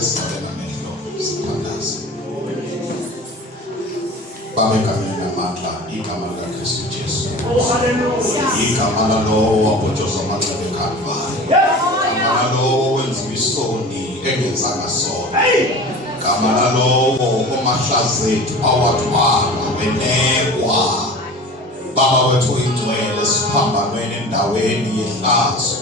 esibalela mehlo sithandaze. Baba egameni amandla igama likaKristu Jesu. Igama lalowo wabhotshozwa amanxeba eKalvari. Igama lalowo wenziwa isoni engenzanga sona. Igama lalowo omahlazo ethu awathwala wenekwa. Baba wethu ingcwele siphambanweni endaweni yehlazo.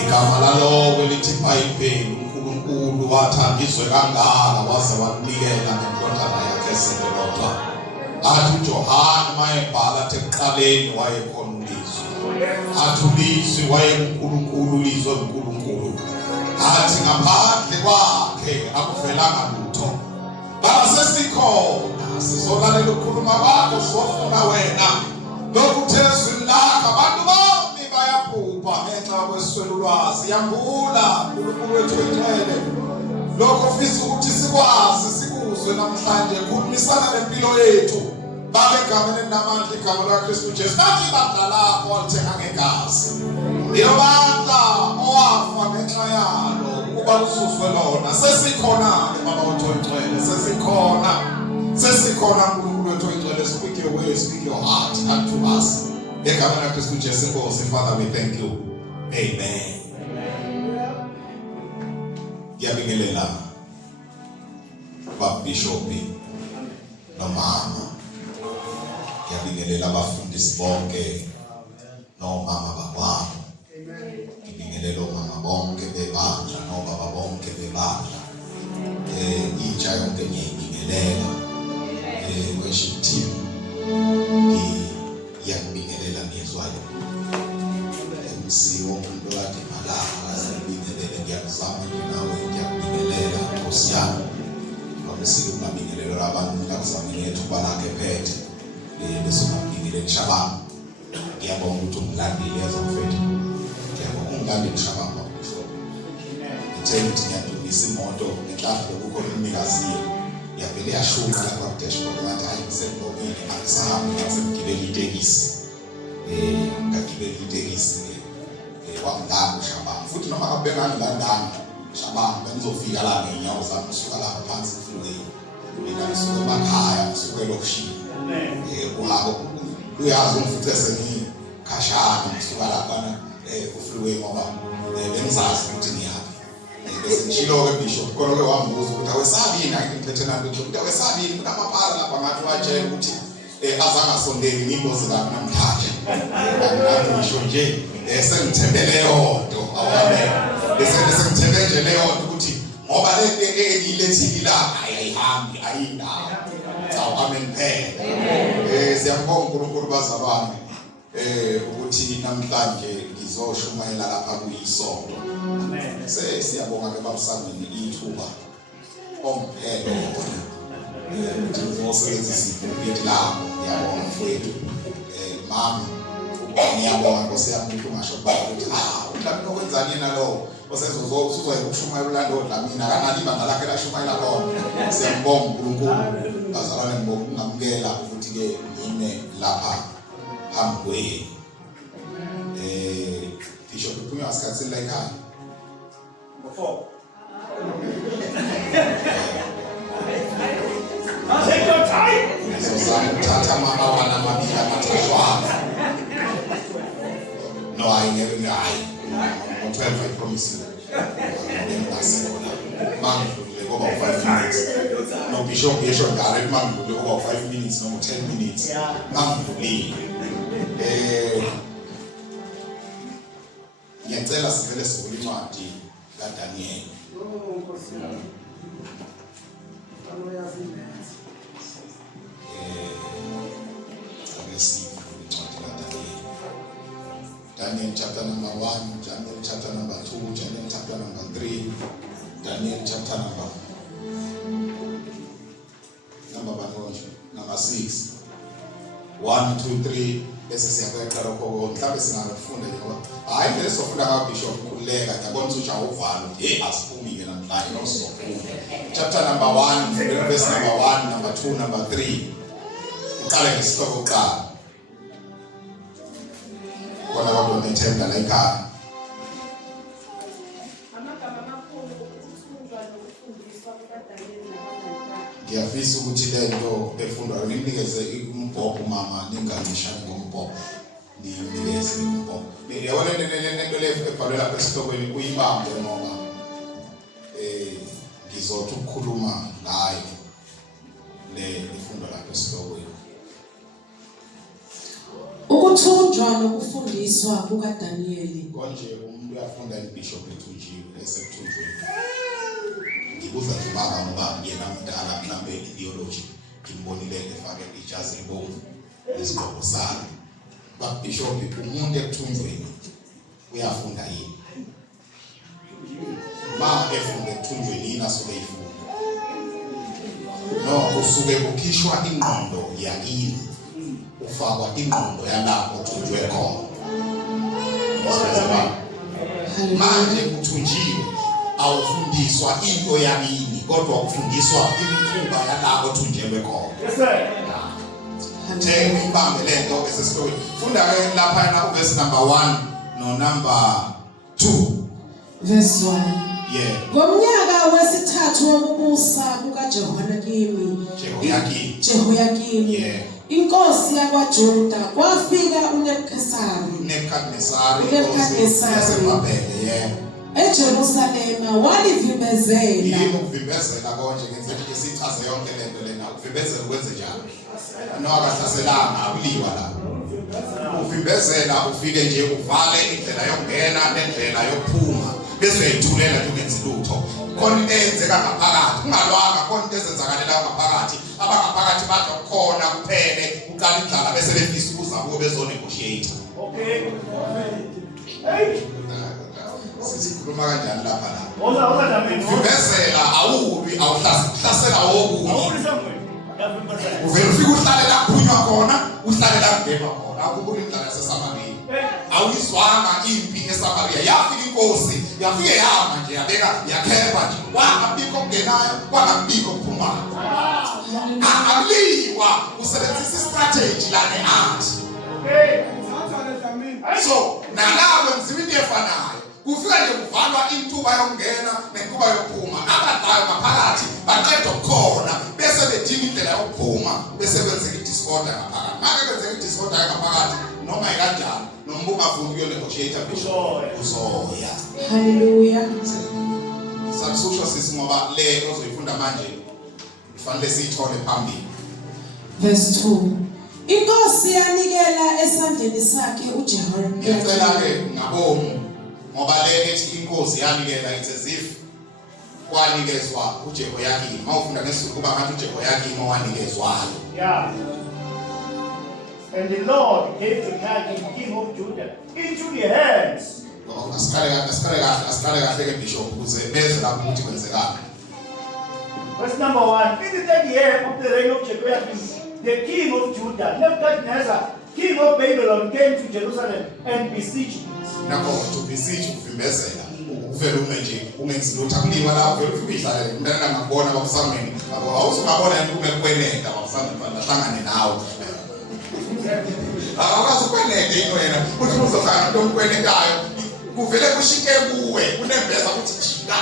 Igama lalowo elithi iBhayibheli uNkulunkulu wathanda izwe kangaka waze wanikela ngendodana yakhe eselelodwa. Athi uJohane mayebhala athi ekuqaleni wayekhona ulizwi. Athi ulizwi wayeNkulunkulu, ulizwi uNkulunkulu. Athi ngaphandle kwakhe akuvelanga lutho. Baba sesikhona sizolalela ukukhuluma kwakho sifuna wena. Lokhu thezwi lakho abantu bami bayabhubha ngenxa kweswele ulwazi. Yambula uNkulunkulu wethu ingcwele. Lokho ufisa ukuthi sikwazi sikuzwe namhlanje khulumisana nempilo yethu. Baba egameni elinamandla igama likaKristu Jesu. Nathi ibandla lakho walithenga ngegazi. Lelo bandla owafa ngenxa yalo ukuba uzuzwe lona. Sesikhona-ke Baba wethu ingcwele. Sesikhona uNkulunkulu wethu ingcwele. Speak your way, speak your heart unto us. Egameni likaKristu Jesu Nkosi. Father, we thank you. Amen. Ngiyabingelela babishopi nomama. Ngiyabingelela abafundisi bonke nomama bakwabo. Ngibingelela omama bonke bebandla nobaba bonke bebandla. Intsha yonke ngiyibingelela. Worship team ngiyabingelela ngizwayo. MC wonke wakhe malanga azibingelele ngiyakuzama nawe ngiyabingelela Nkosi yami. Ngomsilo ngabingelela abantu ngakuzama ngethuba lakhe phethe. Bese ngabingelela Shabana. Ngiyabonga ukuthi umlandeli yazamfethu. Ngiyabonga umlandeli Shabana kusho. Ngithemba ukuthi ngiyadumisa imoto ngenhlahla ukukhona imikaziyo. Ngiyabele yashuka lapha ku-dashboard ngathi hayi ngisembonile angisahambi ngasengigibela itekisi. Ngagibela itekisi wangidanga Shabana. Futhi noma ngabe ngangilanda Shabana bengizofika la ngeenyawo zami ngisuka lapha phansi efulweni. Mina ngisuka emakhaya ngisuka elokishini. Uhabo uyazi umfuthe sengikhashana ngisuka lapha efulweni ngoba bengizazi ukuthi ngiyaphi. Bese ngishilo-ke bishop khona-ke wambuza ukuthi awesabini ngiphethe nanto ukuthi awesabini kunamaphala lapha ngathi watshela ukuthi azangasondeli ngimbozi kabi namhlanje. Ngathi ngisho nje sengithembele yonto awamen. Bese ngithembe nje leyo nto ukuthi ngoba lelethili la ayihambi ayindawo. Amen phela. Siyabonga uNkulunkulu bazalwane ukuthi namhlanje ngizoshumayela lapha kuyisonto. Amen. Siyabonga ke babusamini ithuba omphelo wona. Ngizosebenzisa izinto lapho ngiyabonga mfowethu. Mama ngiyabonga Nkosi yami ukuthi ungasho ukuthi uDlamini okwenzani yena lo osezozokusuka ukushumayela ulando uDlamini akanani ibanga lakhe lashumayela khona. Siyabonga uNkulunkulu bazalwane ngingamukela ukuthi ke ngime lapha phambi kwenu. Bishop uphume asikhathi la ekhaya. Before. Take your time. Sizothatha amabala amabili amathashwana. No, I never on 12 I promise you. Man, go about 5 minutes. No bishop, direct man will go about 5 minutes, no 10 minutes. Man will leave. Ngiyacela sivele sivule incwadi kaDaniel. Daniel chapter number 1, Daniel chapter number 2, Daniel chapter number 3, Daniel chapter number 6. 1, 2, 3. Bese siyaqala lokho mhlawumbe singafunda njengoba hayi vele sofunda kaBishop kuleka ngiyabona ukuthi awuvalo asiphumi ke namhlanje nosofunda chapter number 1 verse number 1 number 2 number 3 uqale ngesihloko uqala kona abantu bethemba la ekhaya amagama amakhulu ukuthunjwa ngiyafisa ukuthi lento efundwayo ngimnikeze umbhobho mama ninganisha ngombhobho ninikeze umbhobho yabona lento le ebhalwe lapha esitokweni kuyibambe ngoba ngizothi ukukhuluma ngayo le ifundwa lapha esitokweni. Ukuthunjwa nokufundiswa kukaDanieli. Konje umuntu uyafunda iBishop ethunjiwe esekuthunjweni. Ngibuza nje ngoba yena mdala mhlambe ideology ngimbonile efake ijazi libomvu isigqoko sakhe. Bishop umuntu ekuthunjweni uyafunda yini? Efunda ekuthunjweni yini asuke eyifunda? No, usuke kukhishwa ingqondo yakini. Ufakwa ingqondo yalapho uthunjwe khona. Manje kuthunjiwe awufundiswa into yakini kodwa ufundiswa imikhuba yalapho uthunjelwe khona. Yes sir. Thenge ibambe lento esesitokweni. Funda ke lapha na verse number 1 no number 2. Verse 1. Yeah. Ngomnyaka wesithathu wokubusa kukaJehoyakim. Yeah. Inkosi yakwaJuda kwafika uNebukadnesari yaseBhabhele, yeah. eJerusalema walivimbezela. Ukuvimbezela konje ngenze isichaze yonke lento lena ukuvimbezela ukwenze njalo. Akahlaselanga akuliwa la. Uvimbezela ufike nje uvale indlela yokungena nendlela yokuphuma bese uyithulela ungenzi lutho. Khona into eyenzeka ngaphakathi kungalwanga khona into ezenzakalela ngaphakathi abangaphakathi badla khona kuphele uqala indlala bese befisa ukuza kubo bezonegotiate. Okay. Hey. Sikhuluma kanjani lapha la? Uvimbezela awubi awuhlasela wokubi. Uvela ufika uhlale la kuphunywa khona uhlale la kudeba khona akubona indlela yaseSamaria. Awuyizwanga impi eSamaria yafika inkosi yafike yama nje yabeka yakhepha nje kwangabikho kungenayo kwangabikho kuphumayo. Akuliwa usebenzisa istrategy la neart. So nalabo mzimini efanayo kufika nje kuvalwa intuba yokungena nentuba yokuphuma abadala ngaphakathi baqedwa khona bese bedinga indlela yokuphuma bese kwenzeka idisorder ngaphakathi. Manje kwenzeka idisorder ngaphakathi noma ikanjani noma ungafuni ukuyonegotiate uzoya. Hallelujah. Sakusho sisi ngoba le ozoyifunda manje kufanele siyithole phambili. Verse 2. Inkosi yanikela esandleni sakhe uJehoyakim. Ngicela ke ngabomu ngoba le ethi inkosi yanikela it's as if kwanikezwa uJehoyakim. Mawufunda ngesizulu kuba ngathi uJehoyakim owanikezwayo. Yeah. And the Lord gave Jehoiakim, king of Judah, into the hands. Asikale kahle ke Bishop ukuze beze lapho ukuthi kwenzekani. Verse number 1. In the 3rd year of the reign of Jehoiakim, the king of Judah, Nebuchadnezzar, king of Babylon, came to Jerusalem and besieged it. Nakho to besiege uvimbezela uvela nje ungenzi lutho akuliwa la uvela ufike ihlale umntana ngabona bakusameni abo awusungabona into ekwenenda bakusameni bahlangane nawe. Akazi ukwenende into yena uthi uzohlangana into okwenendayo kuvele kushike kuwe kunembeza ukuthi jika.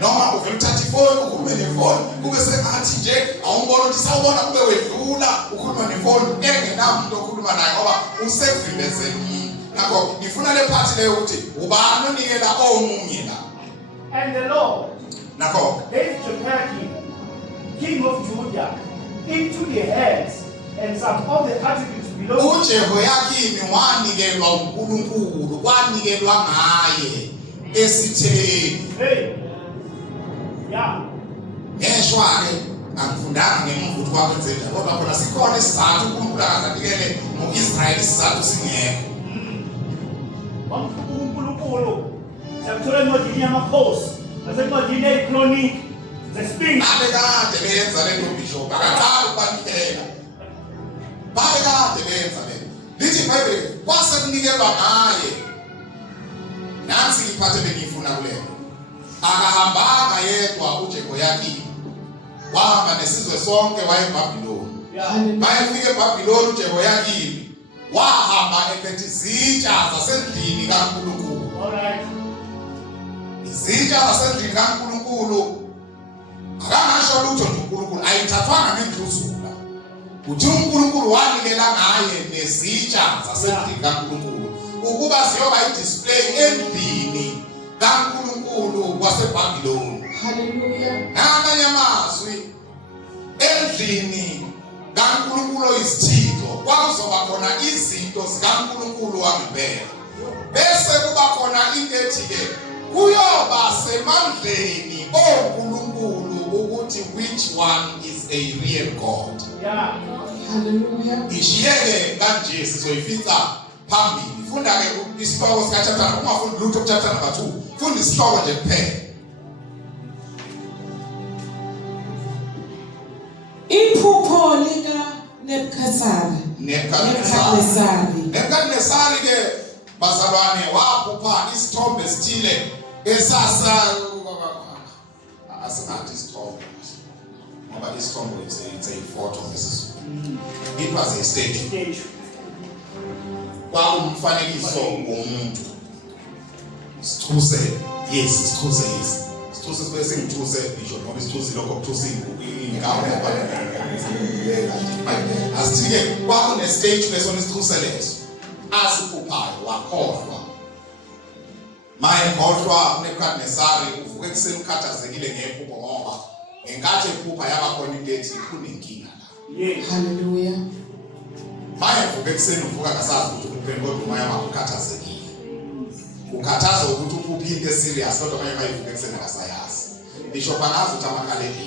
Noma uvela uthatha ifoni ukhulume nefoni kube sengathi nje awumbona ukuthi sawubona kube wedlula ukhuluma nefoni engenamuntu okhuluma naye ngoba usevimbezela. Nakho ngifuna le part leyo ukuthi ubani onikela omunye la. And the Lord nakho gave Jehoiakim, king of Judah, into the hands and some of the attributes below. uJehoyakim wanikelwa uNkulunkulu wanikelwa ngaye esitheni. Hey. Yeah. Ngeshwa ke angifundanga ngemuva ukuthi kwakwenzeka kodwa khona sikhona isizathu uNkulunkulu akanikele ngoIsrael isizathu singekho. uNkulunkulu sakuthola encwadini yamakhosi nasencwadini eChronic zesibili. Kade benza lento Bishop akaqala ukubanikela. Kade benza lento. Lithi iBhayibheli kwase kunikelwa ngaye. Nansi iphathe bengifuna kulelo. Akahambanga yedwa uJehoyakim. Wahamba nesizwe sonke waye eBhabhiloni. Bayefika eBhabhiloni uJehoyakim. Wahamba ephethe izitsha zasendlini kaNkulunkulu. Alright. izitsha zasendlini kaNkulunkulu akangasho lutho nje uNkulunkulu ayithathwanga ngendluzula uthi uNkulunkulu wanikela ngaye nezitsha zasendlini kaNkulunkulu ukuba siyoba i-display endlini kaNkulunkulu waseBhabhiloni. Hallelujah. Ngamanye amazwi endlini kaNkulunkulu isithixo kwakuzoba khona izinto zikaNkulunkulu wangempela bese kuba khona into ethi-ke kuyoba semandleni oNkulunkulu ukuthi which one is a real God. Yeah. Hallelujah. Ishiyeke kanje sizoyifica phambili. Funda-ke isihloko sika-chapter, ungafundi lutho ku-chapter number 2, funda isihloko nje kuphela. Iphupho lika Nebukadnezari. Nebukadnezari ke bazalwane waphupha isithombe esithile asingathi isithombe ngoba isithombe it's a photo message. It was a stage. Kwakumfanekiso womuntu. Isithuse yes. Isithuse bese ngithuse ngisho ngoba isithuse lokho kuthusa ingawo ngoba asithike kwakune stage leso isithuse leso asiphuphayo wakhohlwa. Maye khohlwa uNebukadnezari uvuke ekuseni ukhathazekile ngephupho ngoba ngenkathi ephupha yaba khona into ethi kunenkinga la. Hallelujah. Maye uvuke ekuseni uvuka kasazi ukuthi uphuphe kodwa maye ukhathazekile. Ukhathaza ukuthi uphuphe into serious kodwa maye uvuke ekuseni akasayazi. Ngisho banazi ukuthi amakhaleki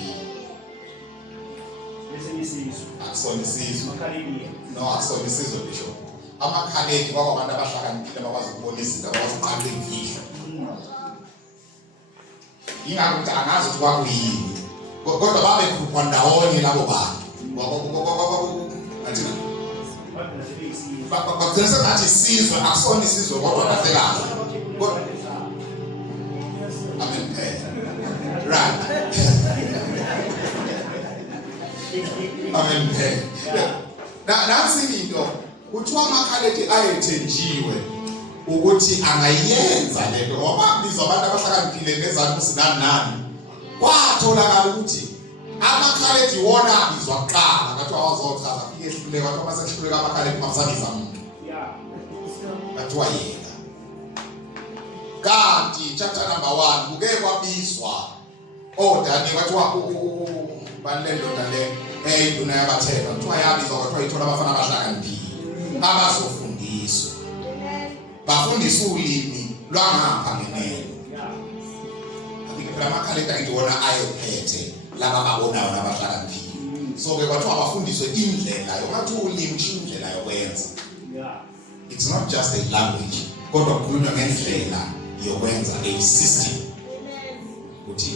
akusona isizwe. No, akusona isizwe ngisho. Amakhaleki bakwabantu abahlakaniphile abakwazi ukubona izinto abakwazi uqala imfihlo. Ingakho ukuthi angazi ukuthi kwakuyini. Kodwa babekhupha ndawonye labo bantu. Bagcina sengathi isizwe akusona isizwe kodwa kahlekahle. Amen. Right. Amen. Nansi into kuthiwa amakhaleki ayethenjiwe ukuthi angayenza lento ngoba bizwa abantu abahlakaniphile nezanusi nani kwatholakala ukuthi amakhaleki wona bizwa kuqala ngathi awazochaza iyehluleka kwathi uma sekuhluleka amakhaleki masabiza umuntu kathiwa yena kanti chapter number 1 kuke kwabizwa oDaniel kwathiwa balendona le induna yabatheka kuthiwa yabizwa kwathiwa ithola abafana abahlakaniphile abazofundiswa bafundiswa ulimi lwangapha ngenene. Phela amakhaleka ngibona ayephethe laba babonayo nabahlakaniphile. So ke kwathiwa abafundiswe indlela yokuthi ulimi kusho indlela yokwenza. It's not just a language kodwa kukhulunywa ngendlela yokwenza a system. Uthi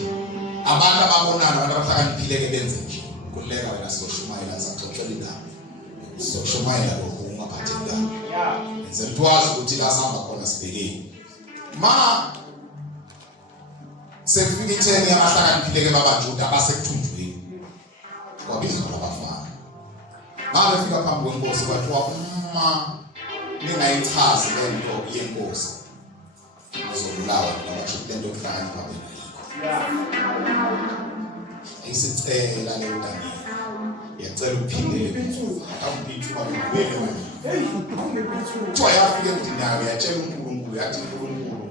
abantu ababonayo abantu abahlakaniphile ke benze nje kuleka wena soshumayela saxoxela indaba. Soshumayela lokho ungaphatheka. Sentwazi ukuthi la sihamba khona sibhekeni. Ma sekufika itheni yabahlakaniphile ke babaJuda basekuthunjweni. Kwabizwa labafana. Ngabe fika phambi kwenkosi kwathiwa uma ningayichazi lento yenkosi azobulawa labaJuda lento ekhanya babe nayikho. Isicela le uDaniel. Yacela ukuphindele umfuza. Akamphithu babuyele manje. Kuthiwa yafika endinayo yatshela uNkulunkulu yathi uNkulunkulu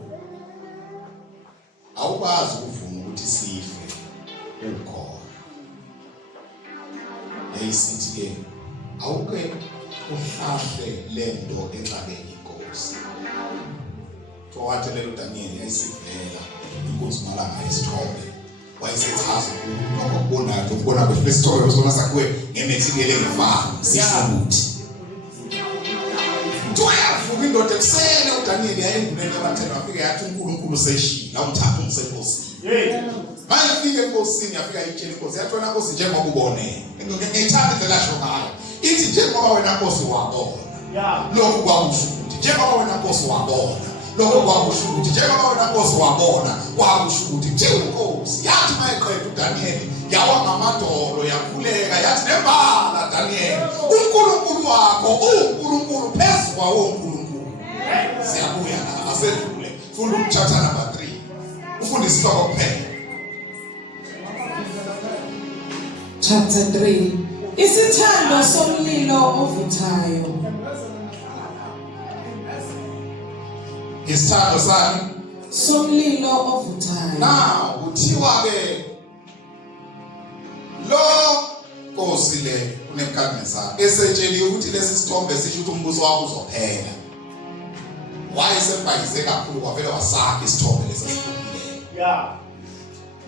awukwazi ukuvuma ukuthi sife ukhona. Yayisithi-ke awuke uhlahle lento enxabe inkosi. Towathelelo uDaniel yayisivela inkosi malanga yesithombe wayesechaza ukubonayo ukubona kwesithombe besona sakuwe ngemethingele ngefana sifuthi. Tuyavuka indoda ekuseni uDaniel yayengumele abathela wafika yathi uNkulunkulu seshila umthatha umsenkosini. Manje fike enkosini yafika itshela inkosi yathi wena nkosi njengoba ubone. Ngithanda indlela asho ngayo. Ithi njengoba wena nkosi wabona. Lokhu kwakusho ukuthi njengoba wena nkosi wabona. Lokhu kwakusho ukuthi njengoba wena nkosi wabona kwakusho ukuthi njengoNkosi yathi mayeqeda uDaniel yawa ngamadolo yakhuleka yathi nembala Daniel uNkulunkulu wakho uNkulunkulu phezulu kwawo uNkulunkulu. Siyabuya la asedlule. Funda chapter number 3. ufunda isihloko kuphela. Chapter 3. Isithando somlilo ovuthayo. Isithando sami somlilo ovuthayo. Now kuthiwa ke lo Nkosi le uNebukadnezar esetsheliwe ukuthi lesi sithombe sisho ukuthi umbuso wakho uzophela. Wayesebhayize kakhulu kwavele wasakha isithombe lesasiphumile. Yeah.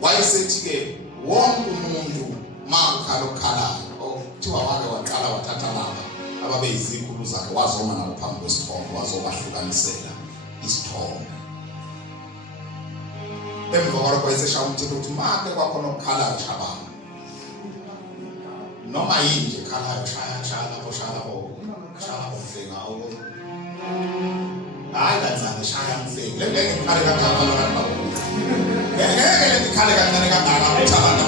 Wayesethi ke wonke umuntu makukhala okukhalayo kuthiwa wake waqala wathatha laba ababeyizikhulu zakhe wazoma nabo phambi kwesithombe wazobahlukanisela isithombe. Emva kwalokho wayeseshaya umthetho ukuthi make kwakhona okukhalayo shabana. Noma yini nje khalayo shaya lapho mhlenga awu. Hayi kancane shaya mhlenga. Le ngikhale kancane kanjalo. Ngeke ngikhale kancane kanjalo uthanda.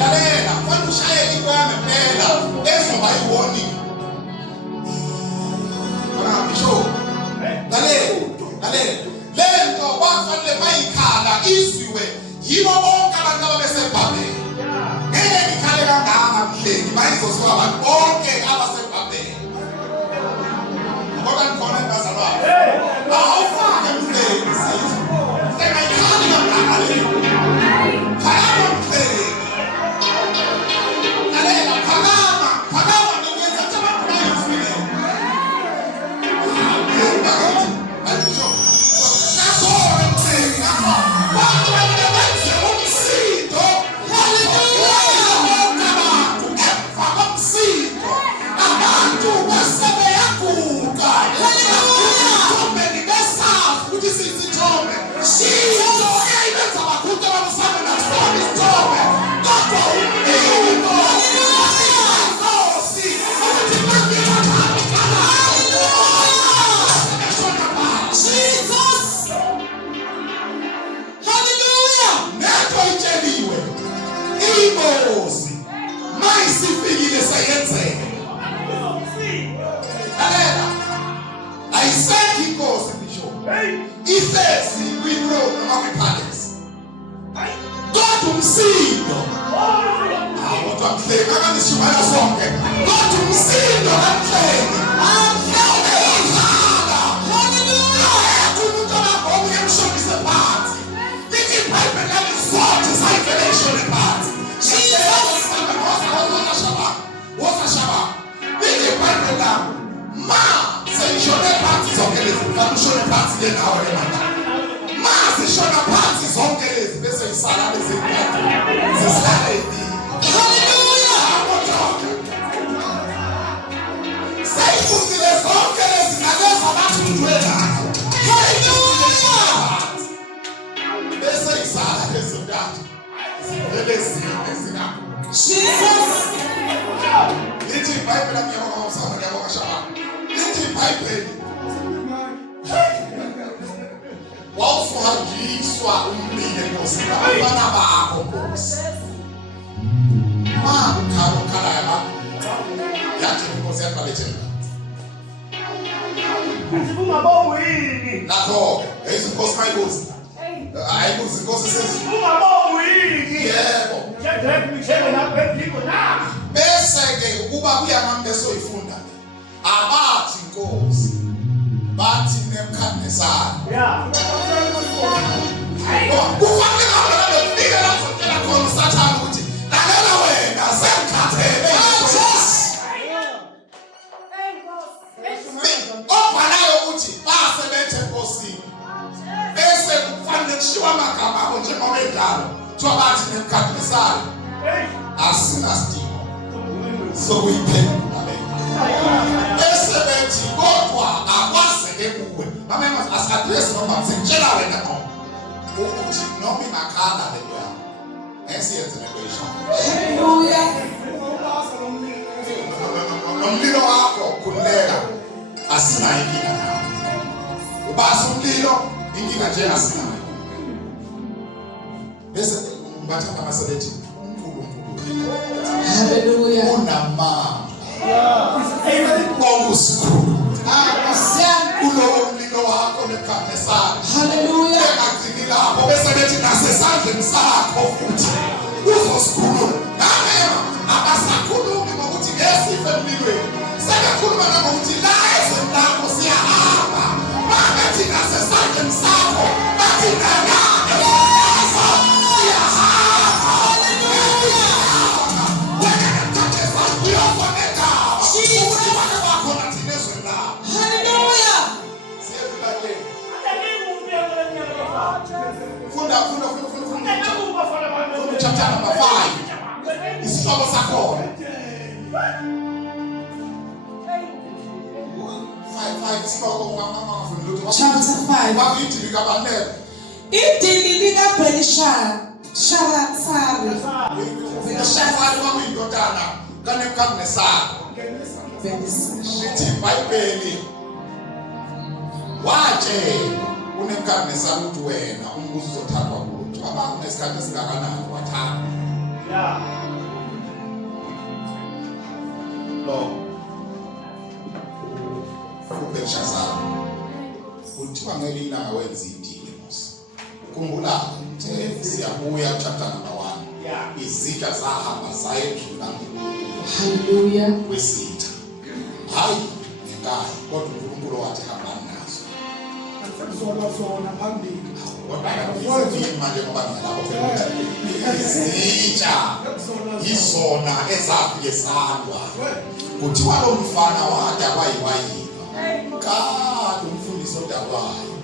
Lalela, manje ushaye ikwame phela ezoba i-warning. Kona bisho. Lalela. Lento bafanele bayikhala izwiwe yibo bonke abantu ababesebhabheni. Ngeke ngikhale kangaka mhlengi bayizosiwa abantu bonke abasebhabheni. Ngoba ngikhona ngazalwa. Awufake mhlengi sizwe. Sengayikhali kangaka le. Khaya mhlengi. Lalela phakama ngikwenza abantu bayizwile. Ayisho. Hallelujah. Hallelujah. Hallelujah. Chapter 5. Idili likaBelishazari. Yeah. uBelishazari kuthiwa ngelinga ngawenza idili Musa. Khumbula siyabuya chapter number 1. Yeah. Izitsha zahamba zaye endlini kaNkulunkulu. Hallelujah. Wesitha. Hayi ngenkani kodwa uNkulunkulu wathi hambani nazo. Manje ngoba ngiyalapho izitsha izona ezafike sandwa. Kuthiwa lo mfana wakhe abayiwayini. Kanti umfundisi odakwayo.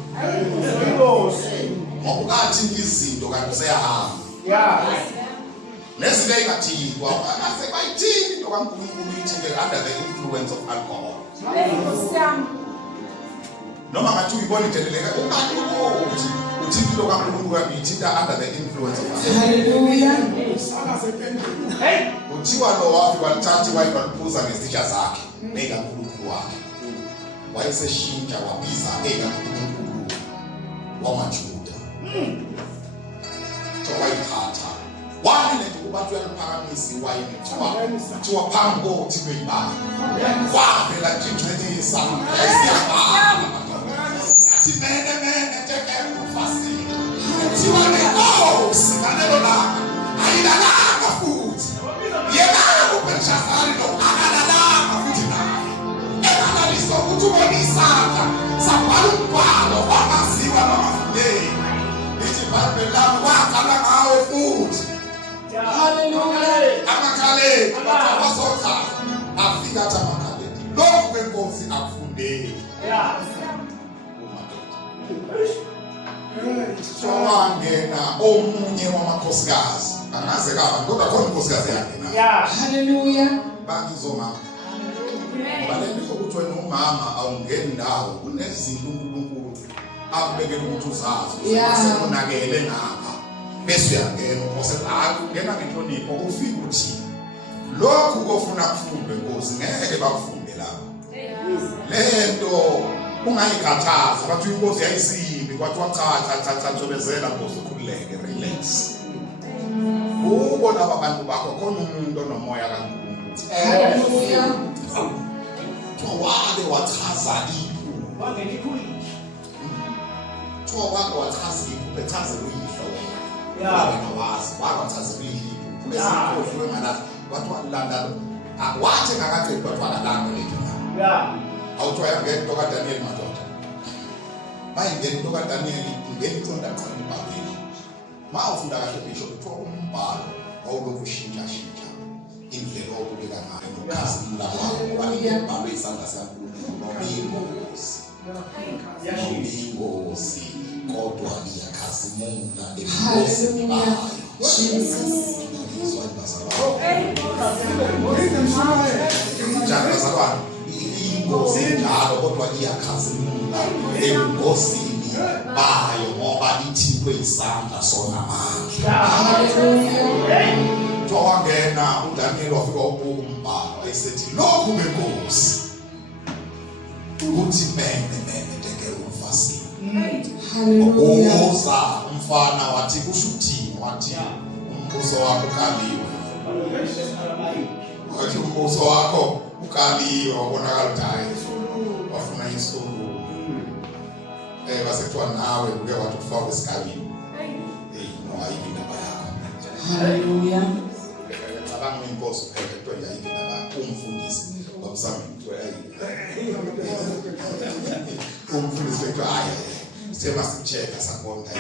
Ngokukathi izinto kanti seyahamba. Yeah. Nezinto eyingathikwa akaze bayithini into kaNkulunkulu ithile under the influence of alcohol. Noma ngathi uyibona ideleleka ungathi ukuthi uthini lo kaNkulunkulu uyithinta under the influence of alcohol. Hallelujah. Hey. Kuthiwa lo wafika wathatha wayiphuza ngezitsha zakhe nekaNkulunkulu wakhe. Wayeseshintsha wabiza ekaNkulunkulu wamaJuda. Wayithatha wani kubantu yaliphakamisa iwayini kuthiwa phambi kokuthi kuyibani wavela nje ingxenye yesana yayisiyabhala yathi mene teke ufasile kuthiwa lenkosi ngalelo langa ayilalanga futhi yena uBelishazari lo akalalanga futhi naye ekanaliso ukuthi ubone isandla sabhala umbhalo wamaziwa namafundeni lithi iBhayibheli lami waqala ngawe futhi. Hallelujah. Amakale abasotha afika athi amakale lokhu kwenkosi akufundeli. Yeah. Wangena omunye wamakhosikazi angaze kaba kodwa khona unkosikazi yangena. Yeah. Hallelujah. Bangizoma balende ukuthi wena umama awungeni ndawo kunezinto uNkulunkulu akubekela ukuthi uzazi usekonakele ngapha bese uyangena ukose ungena ngenhlonipho ufike uthi lokhu kofuna kufundwe Nkosi ngeke bakufunde lapha. Lento ungayikhathaza bathi inkosi yayisimbi kwathiwa cha tsobezela Nkosi ukhululeke relax. Ubona abantu bakho khona umuntu onomoya kaNkulunkulu. Hallelujah. Wake wachaza iphupho. Wake wachaza iphupho echaze uyihlo wena. Yeah. Wena wazi wachaza iphupho. Lesikhohlo wemalazi kwathiwa landa wathi ngakathi kwathiwa landa lethu. Yeah. Awuthiwa yangena into kaDaniel madoda. Bayingena into kaDaniel ingena iqonda qonda iBhayibheli. Mawufunda kahle bisho kuthiwa umbhalo awulokushintsha indlela obukeka ngayo nokhazimula wakho ngoba isandla saNkulunkulu ingozi kodwa iyakhazimula emkhosini bayo. Ingozi njalo kodwa iyakhazimula emkhosini bayo ngoba ithintwe isandla sona manje. Wangena uDaniel wafika ubuka umbhalo ayisethi lokhu kwenkosi uthi mene teke umfasini. Hallelujah. Uza umfana wathi kusho uthini wathi umbuso wakho ukaliwe. Wathi umbuso wakho ukaliwe wabonakala ukuthi wafuna isulu. Basekuthiwa nawe uke wathi ufaka esikhaleni. No ayindaba yakho. Hallelujah. Abanye inkosi uphethe into yayini naba umfundisi wabusami umfundisi wethu hayi sema sicheka sakona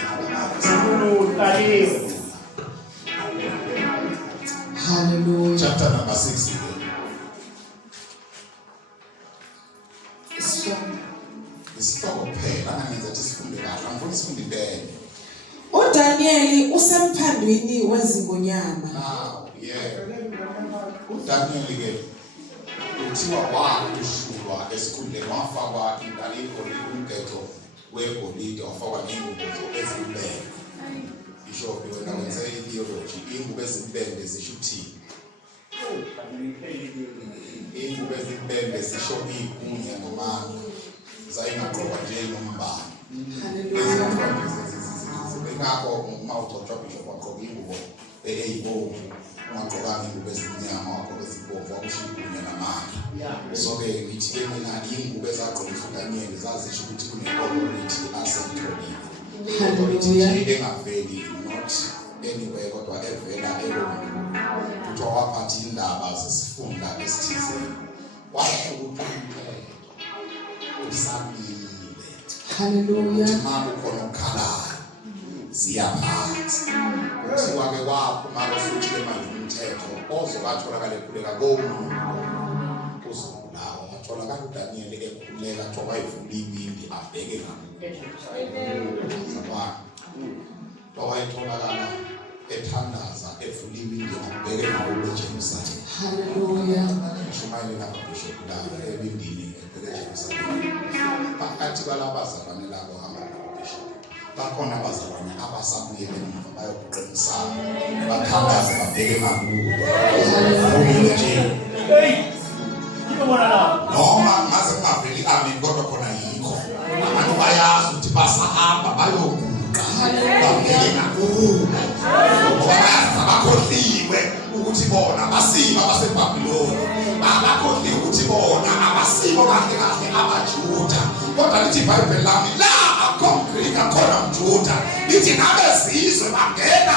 Hallelujah. chapter number 6 isihloko phela angenza ukuthi sifunde kahle angifuni sifunde ibele. uDaniel usemphandweni wezingonyama. Yeah. uDaniel ke kuthiwa wakushuka wathulwa esikhundleni wafakwa umgeqo wegolide wafakwa ngengubo ezimbele. Bishop wena wenze ideology ingubo ezimbele zisho ukuthini? Ingubo ezimbele zisho igunya noma zayingaqokwa nje nombala. Ngakho uma uthotha bishop waqoka ingubo eyibomvu ungaqokanga ingubo ezimnyama waqoka ezibomvu wakusho igunya namandla. So ke ngithi ke mina ingubo ezaqokwa uDaniel zazisho ukuthi kune-authority asemtholile. Hallelujah. Engaveli not anywhere kodwa evela eRoma. Kuthiwa waphatha indaba zesifunda esithize. Washo ukuthi usamile. Hallelujah. Manje khona ukukhala siyaphansi. Kuthiwa ke waphuma futhi manje umthetho ozobatholakala ekhuleka komuntu uzobulawa. Watholakala uDaniel ekhuleka thoba ayivula ibindi abheke ngakubo. Wayetholakala ethandaza evula ibindi abheke ngakubo eJerusalem. Hallelujah. Shumayele lapha bishop la ebindini ebheke eJerusalem. Phakathi kwalabazalwane labo bishop bakhona abazalwane abasabuyele emuva bayokuqinisana bathandaze babheke ngakubo. Noma ngaze kungaveli amen kodwa khona yikho abantu bayazi ukuthi basahamba bayoguqa babheke ngakubo ngoba abakhohliwe ukuthi bona abasima baseBhabhiloni, abakhohliwe ukuthi bona abasimo kahle kahle abaJuda. Kodwa lithi iBhayibheli lami la akho Greek akhona umJuda, lithi nabezizwe bangena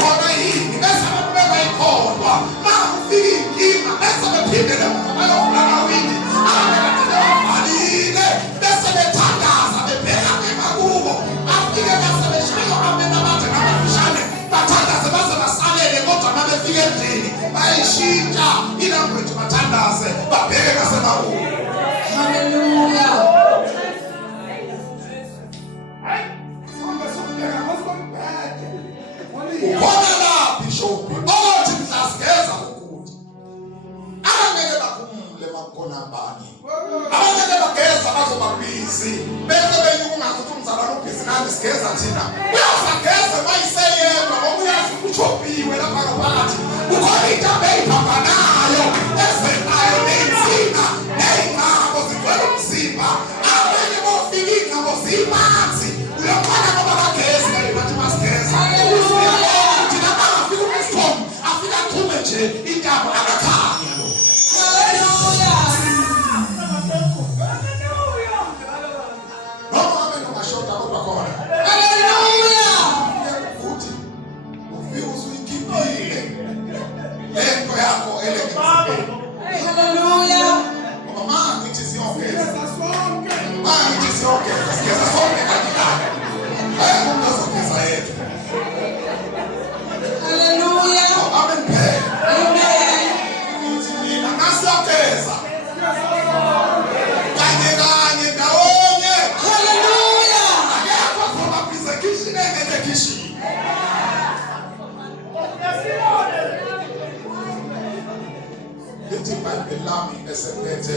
khona yini bese babeka ikholwa makufika inkinga bese bephindele emuva bayofuna wini abalile bese bethandaza bebheka ngakubo afike bese beshaya amen abantu abafishane bathandaze baze basalele kodwa mabefika endlini bayishintsha ilanguage bathandaze babheke ngasemakubo. Hallelujah. Khona la bishop othi mhlasigeza ukuthi abangeke bakhumule makukhona abanye abangeke bageza bazobabizi bese beyunga ukuthi umzalwane ubhizinisi sigeza thina uyasageza mayiseyedwa ngoba uyazi uchopiwe lapha ngaphakathi ukhona into abeyiphambanayo ezenayo ney'nsika ney'ngabo zigcwele umzimba abanye bofika iy'ngabo zimanzi uyabona ngoba bagezi bathi masigeza thina bangafika umsithomo afika athume nje intaba akakhanya lo. Noma abe nomashoda kodwa khona ukuthi ufike usuyikhiphile lento yakho elemzimba. Hallelujah. Ngoba mangithi siyogeza mangithi siyogeza sigeza sonke kanjani umuntu azogeza yedwa. Hallelujah. Amen phela. Amen. Ngithi mina ngasiyogeza kanye kanye ndawonye. Hallelujah. Akekho azobabhiza ekishini engeke ekishini. Lithi iBhayibheli lami esephethe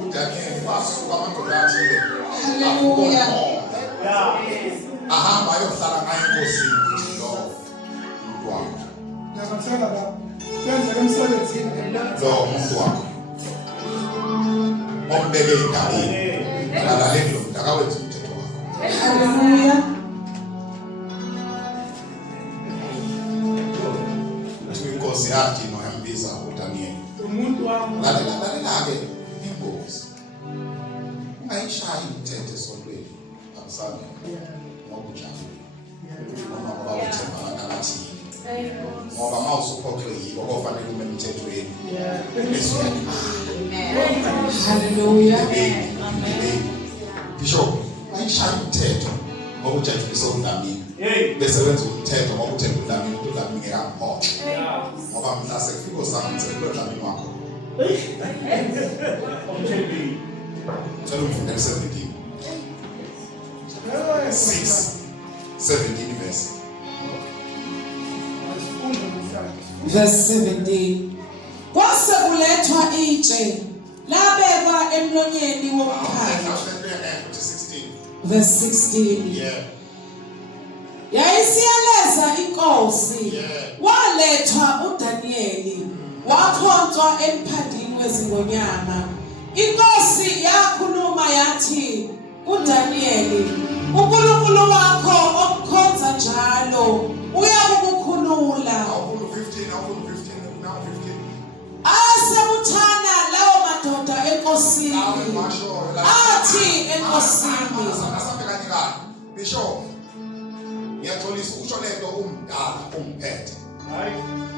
uDaniel wasuka amadoda athile. Hallelujah. Ahamba ayohlala ngayo enkosini lo muntu wakho. Lo muntu wakho ombeke igabeni alalele lo muntu akawenza umthetho wakho. Hallelujah. Uthi inkosi yathi noyambiza uDaniel lalela-ke ingozi ungayishayi umthetho esontweni abusane ngoba ujabule noma ngoba uthemba abantu abathile ngoba uma usukhokhwe yibo kofanele ume emthethweni bese uyalimala. Hallelujah. Bishop ayishayi umthetho ngoba ujajulise uDlamini bese wenza umthetho ngoba uthemba uDlamini ukuthi uDlamini ngekamhoxa ngoba mhla sekufika usamthelo uDlamini wakho Cela umfundele 17 verse 17. Kwase kulethwa itshe labekwa emlonyeni womkhandlu. Verse 16. Yeah. Yayisiyaleza inkosi. Yeah. Walethwa uDanieli wakhonzwa emphandini wezingonyama. Inkosi yakhuluma yathi kuDanieli, uNkulunkulu wakho okukhonza njalo uyakukhulula. Asebuthana lawo madoda enkosini. Athi enkosini. Bishop, ngiyatholisa usho lento umdala umphethe.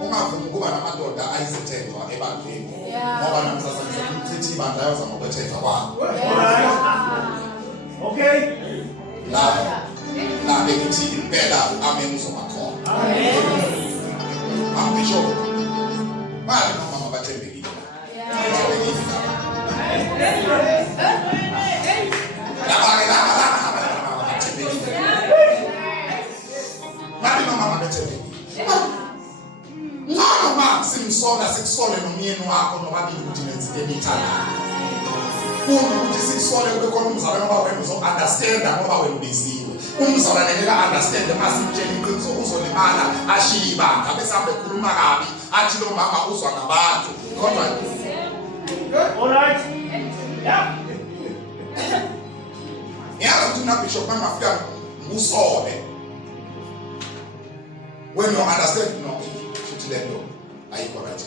Ungavumi ukuba namadoda ayizithethwa ebandleni. Ngoba namhlanje sithi ibandla ayozama ukwethetha kwabo. Okay. La bekithi impela amen uzobakhona. Bishop. Bali noma bathembekile. Simsola sikusole nomyeni wakho nobabili ukuthi nenzike nithanda. Ukuthi sikusole kube khona umzalwane ngoba wena uzo-understanda ngoba wena ubiziwe. Umzalwane ngeke understand masimtshela iqiniso uzolimala ashiye ibanga bese abe khuluma kabi athi lo mama uzwa ngabantu. Kodwa all right. Yeah. yazi ukuthi na bishop mangafika usole. When you understand no futhi lento ayikho right.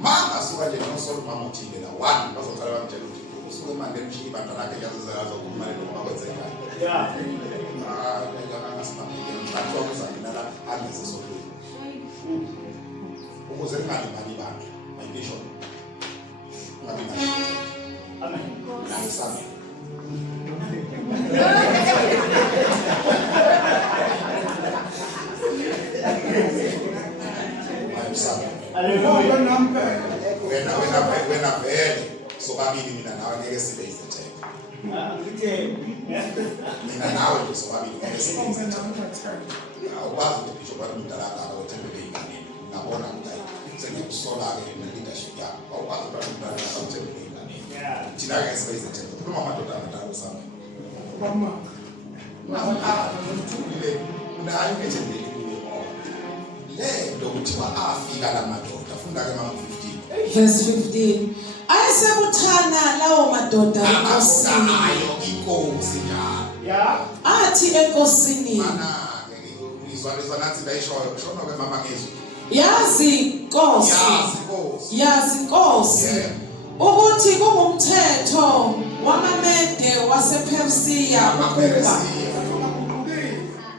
Mama suka nje nosolo mama uthile la one bazocala bamtshela ukuthi usuke manje emshiya ibandla lakhe yazazazo kumali noma kwenzeka. Yeah. Ngiyabanga ngasimamile ngicela ukuzana la angeze solo. Ukuze imali ibandla my bishop. Amen. Nayisami. Hallelujah. Wena vele sobabili mina nawe ngeke sibe izitheko. Mina nawe nje sobabili ngeke sibe izitheko. Awukwazi ukuthi bishop bakudala ngalo uthembele ingane. Ngabona ukuthi sengikusola ke leadership yakho. Awukwazi ukuthi bakudala ngalo uthembele ingane. Thina ngeke sibe izitheko. Kukhuluma amadoda amadala usami. Mama. Unayo ngethembele kuyo. Lento kuthiwa afika la madoda funda ke mama 15. Verse 15. Ayesebuthana lawo madoda enkosini. Ayo inkosi njalo. Yeah. Athi enkosini. Mana ke ngizwa nathi layishoyo shona ke mama ngizwe. Yazi Nkosi. Yazi Nkosi. Ukuthi kungumthetho wamaMede wasePersia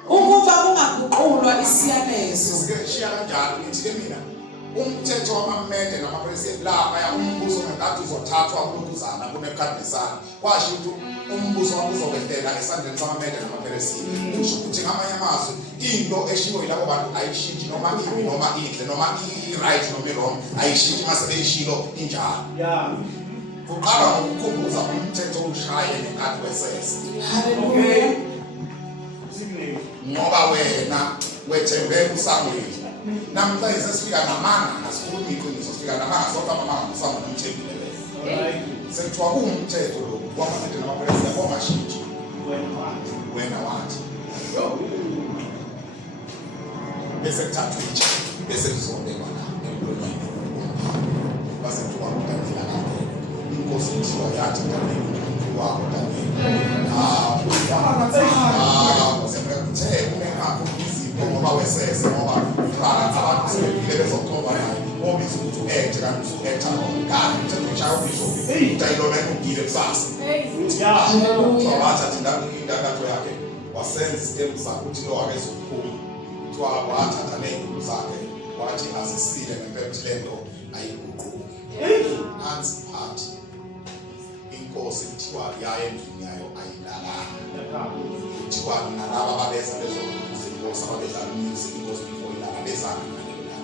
ukuba kungaguqulwa isiyalezo. Sike kanjalo ngithi ke mina umthetho wamaMede namaPersia lapha umbuso ngakathi uzothathwa kulokuzana kunekhadisana kwasho ukuthi umbuso wakuzobendela esandleni samaMede namaPersia. Kusho ukuthi ngamanye amazwi into eshiwo yilabo bantu ayishintshi noma ibi noma inhle noma i-right noma i-wrong ayishintshi mase beyishilo injalo. Yeah. Uqala ngokukhumbuza umthetho ushaye ngenkathi wesese. Hallelujah. Ngoba wena wethembe kuSamuel. Namhlanje sesifika namanga asikhulumi iqiniso sifika namanga sonke amanga kuSamuel umthembile wena. Sekuthiwa umthetho lo wamaMede namaPersia bongashintshi. Wena wathi. Bese kuthathwa itshe bese kuzobekwa la emlonyeni. Base kuthiwa uDaniel akaphela. Inkosi kuthiwa yathi uDaniel wakho Daniel. Ngoba wesese ngoba abantu sebefike bezokuthoba naye obizwa ukuthi u-act kanti usu-acta kanti umthetho ushaya ubisho utayilona ekugile kusasa. Wathatha indakatho yakhe wasenza isitemu sakhe ukuthi lo akezokuphuma kuthiwa wathatha ney'nkulu zakhe wathi azisile ngempela ukuthi le nto ayiguquki. Nansi athi inkosi kuthiwa yaye endlini yayo ayilalanga. Kuthiwa nalaba ababeza lezozinkosi ababedlala umuzik inkosi before ilala bezana nalelala.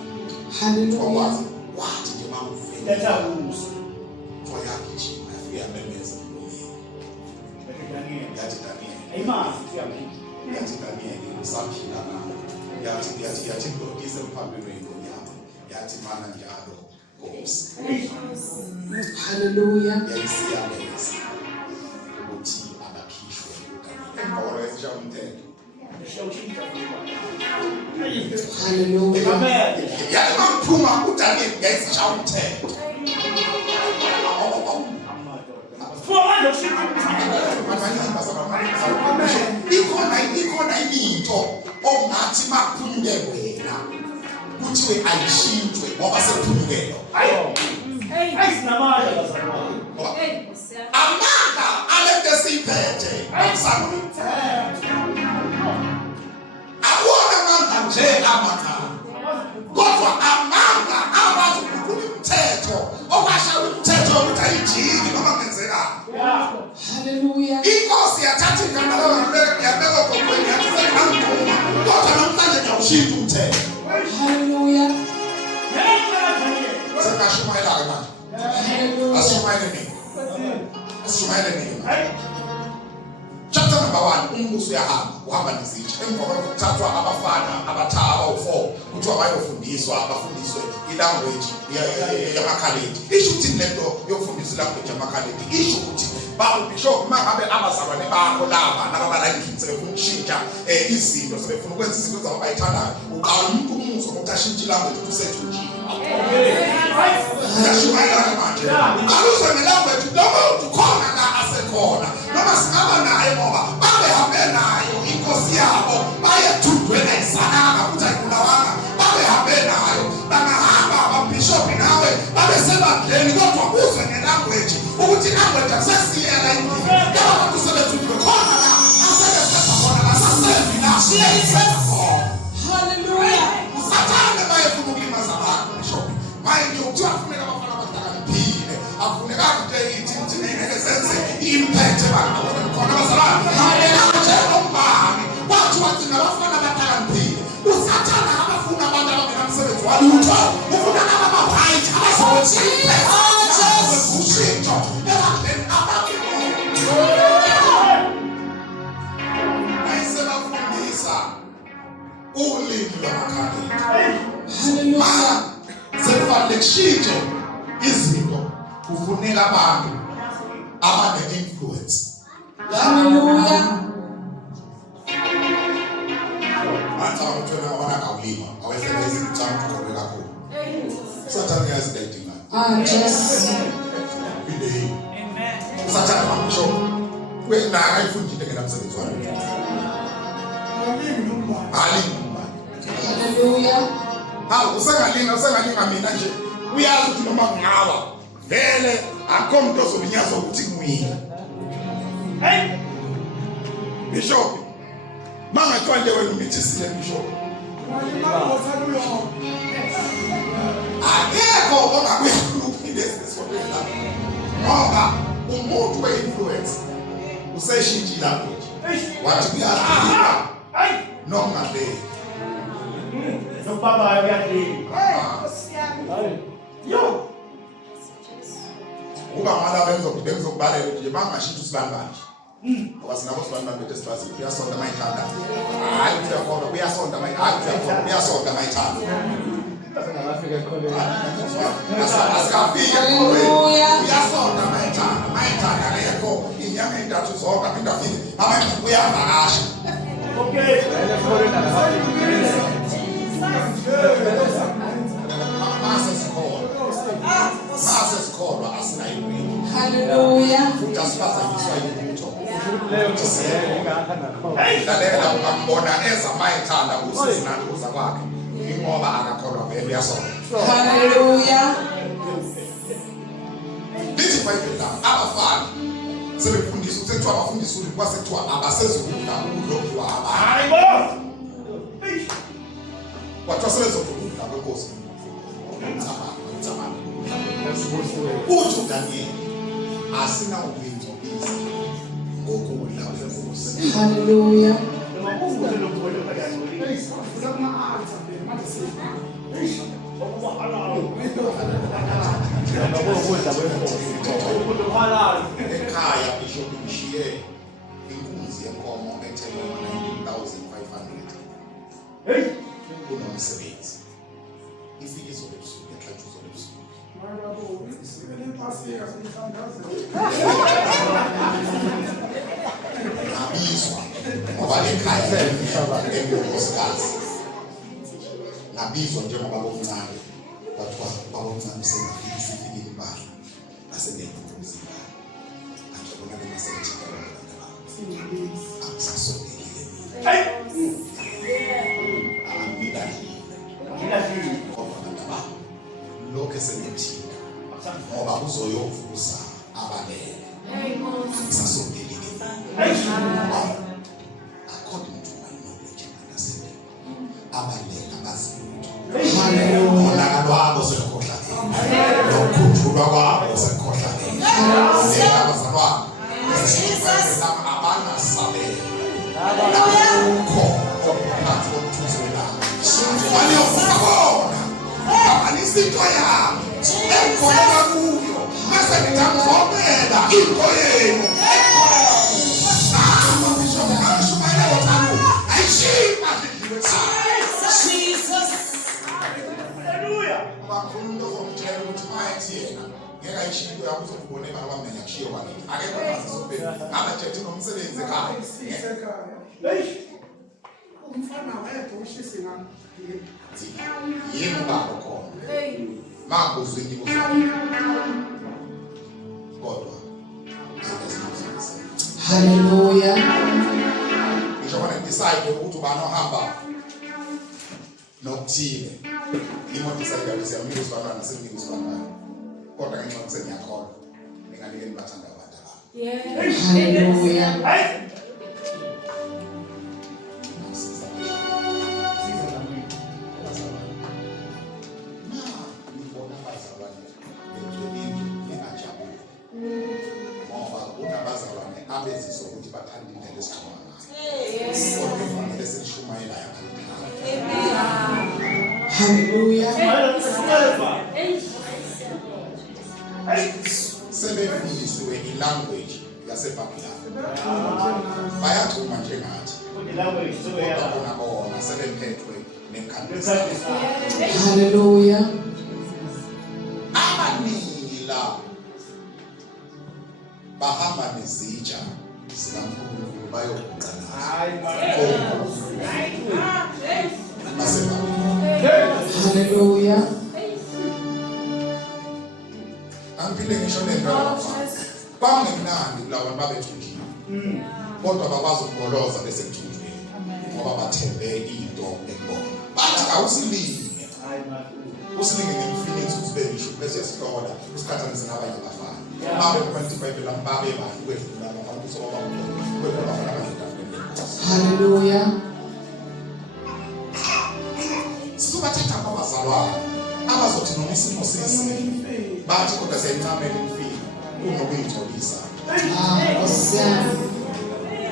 Hallelujah. Wathi nje mawuvele That's how we move. kuthiwa yagijima yafika yamemeza emlonyeni. Yathi Daniel. Yathi Daniel usaphila na. Yathi ndoda isemphambili wey'ngonyama. Yathi mana njalo inkosi Hallelujah. yayisiyaleza ukuthi abakhishwe emva kwesha umthetho. Hallelujah. Amen. Yathi makuphuma uDaniel yayisisha umthetho. Ikhona into ongathi makuphunyuke wena kuthiwe ayishintshwe ngoba sekuphunyukelo. Amanga alento siphethe akusani. Awona amanga nje amanga. Kodwa amanga abazi ukukhuluma umthetho okwasha umthetho ukuthi ayijiki noma kwenzeka. Hallelujah. Inkosi yathatha igama labantu yabeka kokweni yathi sekamkhulu. Kodwa namhlanje ngiyawushintsha umthetho. Hallelujah. Sekashumayela ke manje. Hallelujah. Ashumayele nini? Chapter number 1, umbuso uyahamba, uhamba nezitsha. Emva kokuthathwa abafana abathatha abawu4 kuthiwa bayofundiswa abafundiswe ilanguage yamakhaledi. Isho ukuthi lento yokufundisa ilanguage yamakhaledi isho ukuthi bishop mangabe abazalwane bakho laba nababala endlini sebefuna ukushintsha izinto sebefuna ukwenza izinto zabo bayithandayo. Uqala umuntu umuzwa ukuthi ashintshe ilanguage usethunjini. Yashumayela manje. Aluzwe ngelanguage lomuntu khona la asekhona. Noma singaba naye ngoba babehambe nayo inkosi yabo bayethundwela isanaka ukuthi ayibulawanga babehambe nayo bangahamba ababhishopi nawe babesebandleni kodwa uzwe ngelanguage ukuthi language akusesiyela endlini yaba kusebethundwe khona la asebesetha khona la sasevi la Hallelujah. usathane bayefuna ukulimaza abantu bishopi maye nje ukuthi afuneka abafana abahlakaniphile afuneka nje ithi ngeke senze impact abantu khona bazalwane nje nombani wathi wathi ngabafana abahlakaniphile usathana abafuna abantu abangenamsebenzi walutho ufuna ababa-right abazothi ushintsho ebantwini abakho ayisebafundisa ulimi lwamakhaledi. Hallelujah. Sekufanele kushintshe izinto kufuneka abantu abane-influence. Hallelujah. Manje abantwana abangawulima awesebenza imicamo khona kakhulu. Usathane uyazidayidinga. Just. Amen. Usathane mamsho. Wenaka ayifundile ngenamsebenzi wakhe. Hallelujah. Hawu usengalinga mina nje uyazi ukuthi noma kungawa vele akho umuntu ozolinyaza ukuthi kumina. Bishop mangathiwa nje wena umithisiye bishop akekho ongakuyakhuluphi lesisifundela ngoba umuntu we-influence useshintshe ilanguage wathi kuyadlika noma le Baba yo uba ngala bengizokubalela ukuthi bangashintsha usibani kanje ngoba sinabo sibani babethe sibazi uyasonda mayithanda hayi uyakhona uyasonda mayithanda asikafike uyasonda mayithanda lekho inyanga entathu zonke aphinda afike amanye uyavakasha. okay Mase sikholwa asinayiwini. Hallelujah. Futhi asiphazanyiswa yilutho. Lalela ungambona eza mayithanda usizinani kuza kwakhe. Ingoba akakholwa vele uyasona. Hallelujah. Lithi iBhayibheli la abafana sebefundisa ukuthiwa abafundisa ukuthi kwasethiwa abasezokudla ukudla hayibo kwathiwa sebezokudla kwenkosi. Uthi uDaniel asinawukwinzo ngokudla kwenkosi. Hallelujah. Ekhaya bishop ngishiye inkunzi yenkomo ethelwe 19,500. Kunomsebenzi ifike izobusuku ehlatshu zobusuku Nabizwa ngoba ekhaya engokosikazi. Nabizwa njengoba bomncane. Bathiwa babomncane sengafika impahla. Asengeyibuza impahla. Angibona le masethi abantwana. Akusasongelile. Angibidalile. Lokho esengithi ngoba uzoyovusa abalele. Akusasongelile. According to my knowledge and understanding, abalele abazilutho. Hallelujah. Kwabo sekhohlakele. Lokujulwa kwabo sekhohlakele. Abazalwane. Jesus. Abana sabele. Hallelujah. Wale ukubona. Abanisito yami. Ekona kuyo. Mase ngitamvomela into yenu. Umfana wethu ushisi ngami. Yebo baba khona. Makuzwini kodwa. Hallelujah. Ngisho decide ukuthi ubani ohamba nokuthile. Imo decide ukuthi yami uzibana nasengizibana. Kodwa ngenxa yokuthi ngiyakholwa. Ninganike nibathanda abantu laba. Hallelujah. Hallelujah. Sebefundisiwe ilanguage yaseBhabhiloni. Bayachuma njengathi. Bona sebephethwe nemkhandisa. Hallelujah. Abaningi la bahamba nezitsha zikaNkulunkulu bayoguqana. Hallelujah. Angipinde ngisho nendaba. Bangemnandi lawa babethunjini. Kodwa bakwazi ukugoloza bese kuthunjini. Ngoba bathembe into ekubona. Bathi awusilimi. Usilinge ngemfinithi usibekisho bese sihlola usikhathanise nabanye abafana. Babe 25 la babe bahlukela abantu soba kwebafana abadala. Hallelujah. Sizobathatha abazalwane abazothi noma isimo sisi bathi kodwa seyincamela imfilo kunokuyitholisa.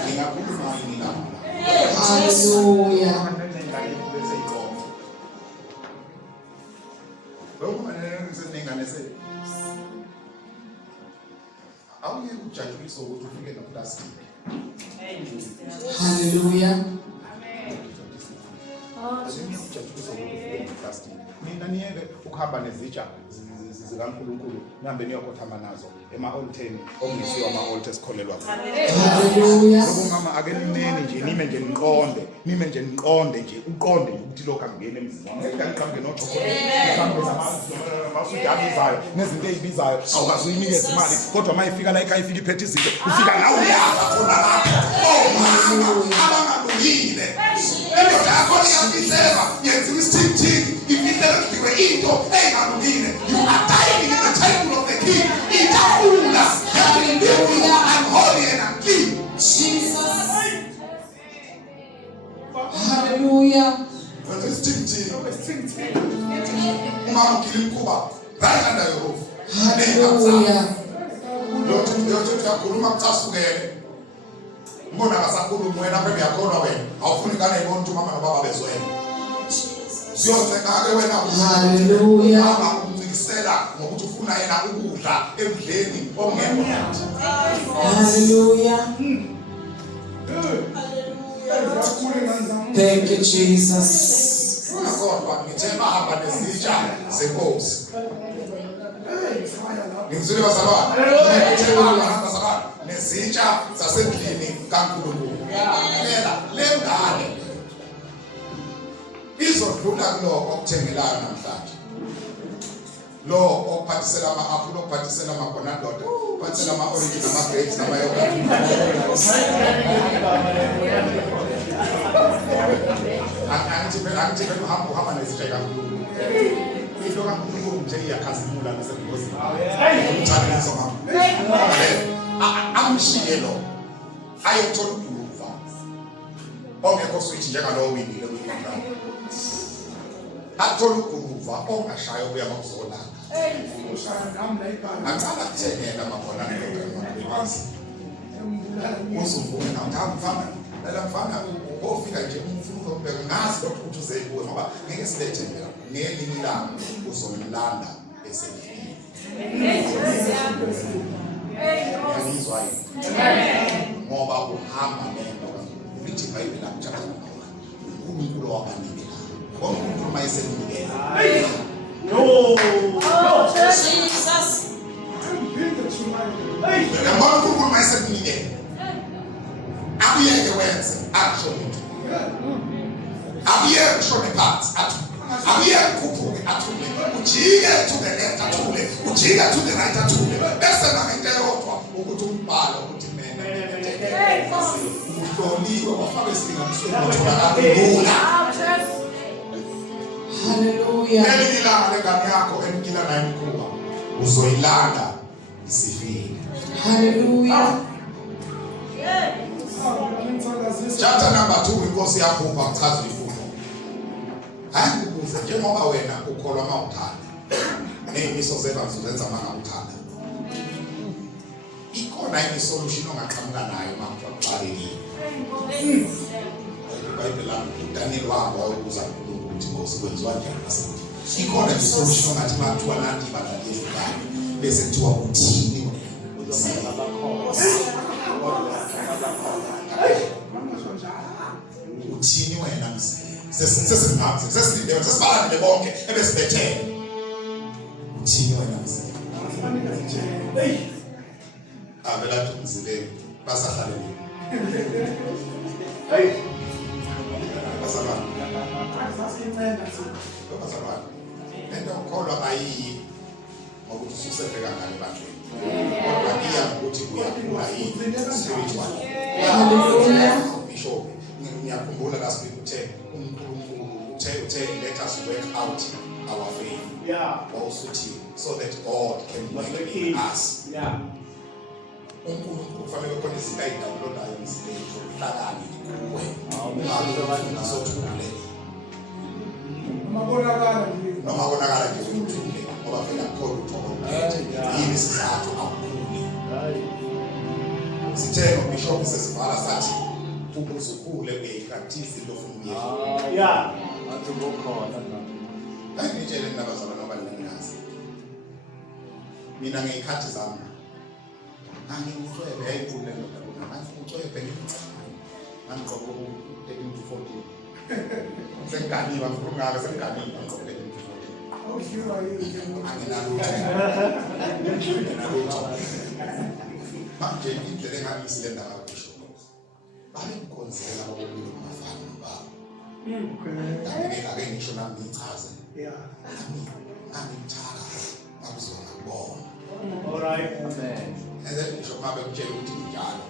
Ngingakhuluma yini la? Hallelujah. Awuye ujatshulisa ukuthi ufike noplastic. Hallelujah. Mina niyeke ukuhamba nezitsha zikaNkulunkulu nihambe niyokhothama nazo ema-alteni okungisiwa ama-altar esikholelwa. Hallelujah. Mama ake nimeni nje nime nje niqonde nje uqonde ukuthi lokho angene emzini wami. Ngeke ngiqhambe nochokolate ngihambe namasudabizayo nezinto ezibizayo awukazuyinikeza imali kodwa mayifika la ekhaya ifika iphethe izinto ufika nawe uyapha khona lapho. Abangalungile indoda yakho iyabizela yenziwa isithintini ifitele kudliwe into engalungile. You are dying in the temple of the king. Itafula yalindiliwa unholy and unclean. Jesus. Hallelujah. Umama kilimkuba right under your roof. Hallelujah. Lotho uyakhuluma kucasukele. Mbona akasakhuluma wena phela uyakhona wena. Awufuni ngane ibona ukuthi mama nobaba bezwene. Siyoceka ke wena. Hallelujah. Mama umcikisela ngokuthi ufuna yena ukudla emdleni ongekho nathi. Hallelujah. Thank you, Jesus. Kodwa ngithemba hamba nezitsha zenkosi. Ngizwile bazalwane. Ngizwile bazalwane. Nezintsha zasendlini kaNkulunkulu. Phela lengane izodlula kuloko okuthengelayo namhlanje. Lo ophathisela ama-apple, ophathisela ama-bonandoda, ophathisela ama-orange nama-grapes nama-yogurt. Angithi phela uhamba nezitsha kaNkulunkulu. Into kaNkulunkulu nje iyakhazimula nasengozini. Umthandiso amshiye lo ayothola ukuva ongekho switch njengalo winile kwikhaya. Athola ukuva ongashayo kuya ngokuzolana. Acala kuthengela amabhola ngokwazi. Usuvume ngamfana. Lala mfana ufika nje umfundo uzobheka ngazi lokho ukuthi uzekuwe ngoba ngeke silethe mina. Ngelinye ilanga uzomlanda esefile. Ngizwa ngoba uhamba nento ukuthi iBhayibheli akuthatha uNkulunkulu wabanike uNkulunkulu mayesenikela Jesus. ngoba uNkulunkulu mayesenikela akuyeke wenze akusho lutho akuyeke ushone phansi akuyeke ukhuphuke athule ujike to the left athule ujike to the right athule bese ngento eyodwa ukuthi umbhalo ukuthi mina uhloliwe wafaka isilinganisweni otholakala. Hallelujah. Elilanga lengane yakho emkila nayo mkhuba uzoyilanda isifile. Hallelujah. Chapter number 2 inkosi yakhupha kuchaza ifundo. Hayi ukuze njengoba wena ukholwa mawuthanda. Nezimiso zevangeli uzenza mangawuthanda. Ikhona isolution ongaqhamuka nayo mawuqalekile. iBhayibheli uDaniel wabo wayobuza uNkulunkulu ukuthi Nkosi kwenziwa njani ngasethi. Ikhona isolution ongathi mathiwa nathi badaliyezwe kahle bese kuthiwa uthini uthini wena mzee sesingazi sesilindele sesibalandile bonke ebesibethele uthini wena mzee avela tumzile basahaleni basabana nento ukholwa ayiyi ngokuthi ususebheka ngale bantwini kodwa iya ukuthi uyakhula yini spiritual. Hallelujah. Bishop ngiyakhumbula last week uthe uNkulunkulu uthe let us work out our faith. Wawusuthi so that God can work in us. uNkulunkulu kufanele khona izinto ayidawulodayo emzimbeni zokuhlakani kuwe ungasothule noma bonakala nje uthule ngoba phela khona uthokoze yini sizathu awukhuli. Sithe uBishop sesivala sathi ukuzukhule uyayipractice into ofuna athi ngokhona ngitshele nabazalwane abalingazi mina ngekhathi zami angikucwebe yayikhule ndoda ngathi ucwebe ngicoko u13 to 14 senganiwa ngurungaka senganiwa ngicoko 13 to 14 manje indlela engabisilela kaBishop bale nkonzela abobulili kumafana babo ake ngisho nami ngichaze angithaka ngakuzona kubona. All right. Amen. Then ngisho mabe kutshela ukuthi njalo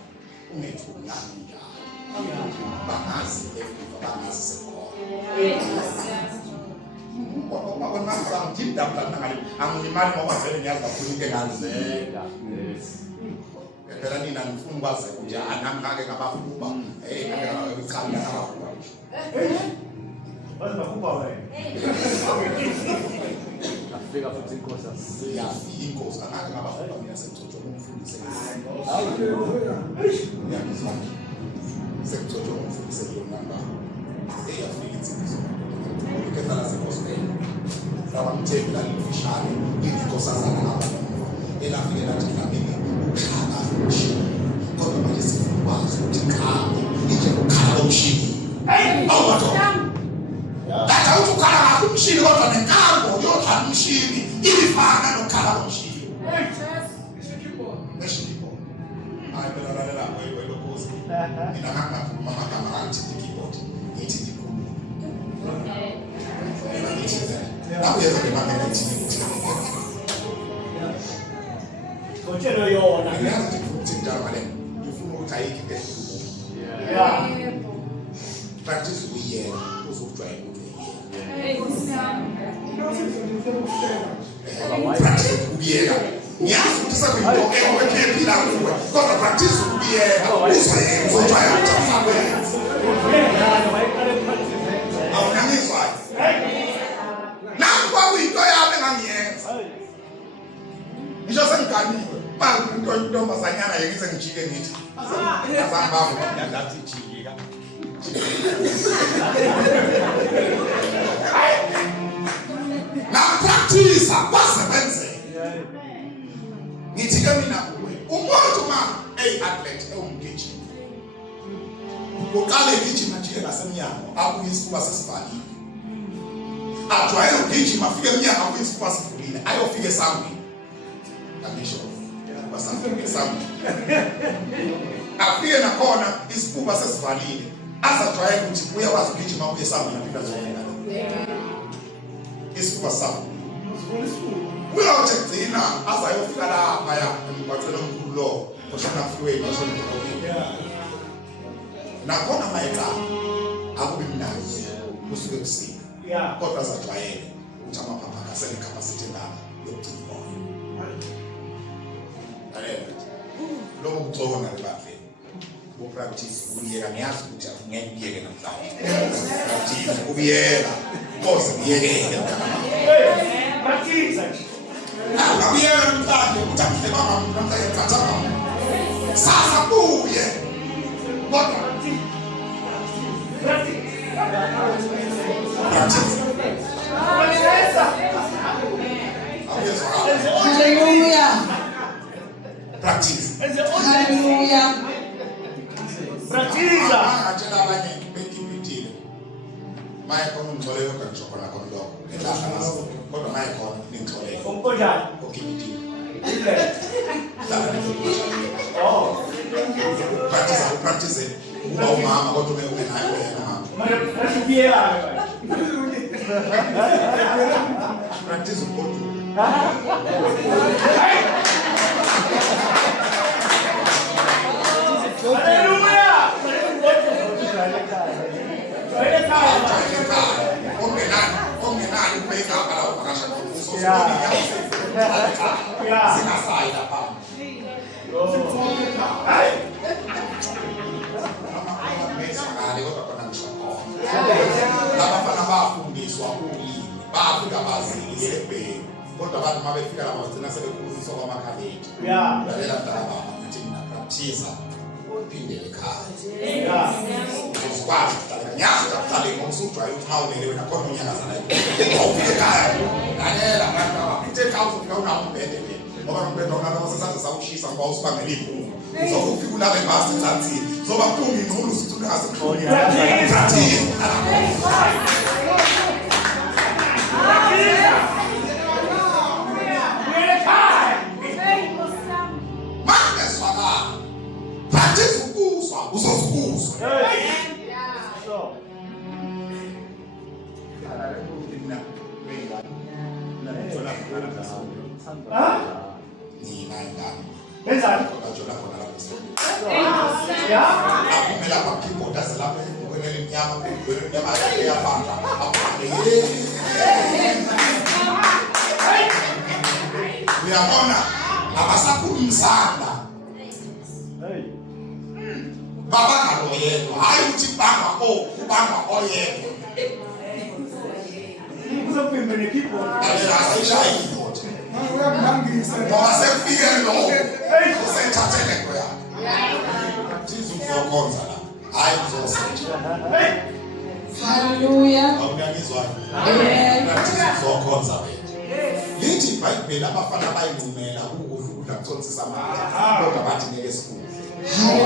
ungethuki nami njalo bangazi evuka bangazi sekhona ngoba ngidabula ngale angimali ngoba vele ngiyazi kakhulu into engazeka. Phela nina nifuna ukwazi ukuthi nami ngake ngabafuba ngake ukuchanda ngabafuba Bakuba wewe. Afika futhi inkosi yafika inkosi ngake ngabafuba mina sengithola umfundisi. Sengithola umfundisi yonamba. Eyafika insizwa. Ukhethala segospel. Lawa mthembu la lifishane inkosazana ngaba. Elafika lathi ngamini ukhala umshini. Kodwa manje sifukwazi ukuthi cha ije ukhala umshini. Awubatho. Ukhala umshini kodwa nenkambo yokhala umshini ifana nokhala umshini. Mina ngakuma magama angithi keyboard. Ngithi dikhulu. Nawe yeza ngimamela ithi. Kotshelo yona. Ngiyazi ukuthi ngidala le. Ngifuna ukuthi ayikho ke. Yeah. Practice uyena uzokujwayela ukuthi practice ukuyeka. Ngiyazi ukuthi sekuyinto ephila kuwe. Kodwa practice ukuyeka. Uzojwayela ukuthi asabenze. Awunamizwa. Nakuba kuyinto yami engangiyenza. Ngisho sengiganiwe. Manje intombazanyana yekize ngijike ngithi. Azambabo ngathi jikika. Na practice abasebenze. Ngithi ke mina umuntu athlete ewumgijimi. Uqale igijima nje ngasemnyango abuye isifuba sesivalile. Ajwayele ukugijima afike emnyango abuye isifuba sivulile ayofika esangweni. Ngisho basafike esangweni. Afike nakhona isifuba sesivalile. Azajwayele ukuthi uyakwazi ukugijima abuye esangweni aphinda azofika. Isifuba sakho. Uyawuthi gcina azayofika lapha ya emgwaqweni omkhulu lo oshona freeway oshona nakhona mayeka akubi mnandi kusuke kusika kodwa azajwayele ukuthi amaphapha akasele capacity ngaba yokugcina umoya alele lokho kucona lebafeni upractice uyeka ngiyazi ukuthi ngeke uyeke namhlanje practice ubiyeka koze uyekele Practice. Uyeka namhlanje ukuthi amhleba namhlanje eqhathama sasa kuye kodwa Hallelujah. Practice. Hallelujah. Practice. Angajela abanye bekipitile. Maye khona umthole yonke ngizokhona khona lokho. Elahla naso. Kodwa maye khona ningithole. Umkonjani? Okipitile. Ile. Oh. Practice. Uba umama kodwa ube nayo wena mama. Mara practice. Practice kodwa. Hallelujah. Ongenani ubeka apha la uvakasha kuso singasayi lapha. Kodwa khona ngisho khona. Abafana bafundiswa ulimi, bafika bazile ebheki. Kodwa abantu mabefika lapha bagcina sebekhulumiswa kwamakhabethe. Lalela mdala baba ngathi mina practice uphindele ekhaya. Uzikwazi ukudala. Ngiyazi ukudala ngomsujwayo ukuthi mawulele wena khona unyakazana yikho. Awufike ekhaya. Lalela abantu abaphethe ekhaya uzofika unawo umbhede le. Ngoba umbhede wona wasesandla sakushisa ngoba usibangela iphunga. Uzofika ulale ngase ecansini. Zoba kuphunga ingqulu usithi ungase kuhloli. Practice. Practice ukuzwa uzozikuzwa. Benzani? Bajola khona lapho. Yeah. Akumela keyboard azelapha ekwenele emnyama emnyama eyafanda. Uyabona abasakhulumisana. Baba ngalo yedwa hayi uthi bangwa ubangwa oyedwa. Uzophimbele keyboard. Ayishayi keyboard. Ngoba sekufike lo usethathele ngoya. Uzokhonza la. Hayi uzosetha. Hallelujah. Awuyangizwa? Amen. Uzokhonza wena. Lithi iBhayibheli abafana bayingcumela ukudla kuthonsisa amanzi. Kodwa bathi ngeke sikhule.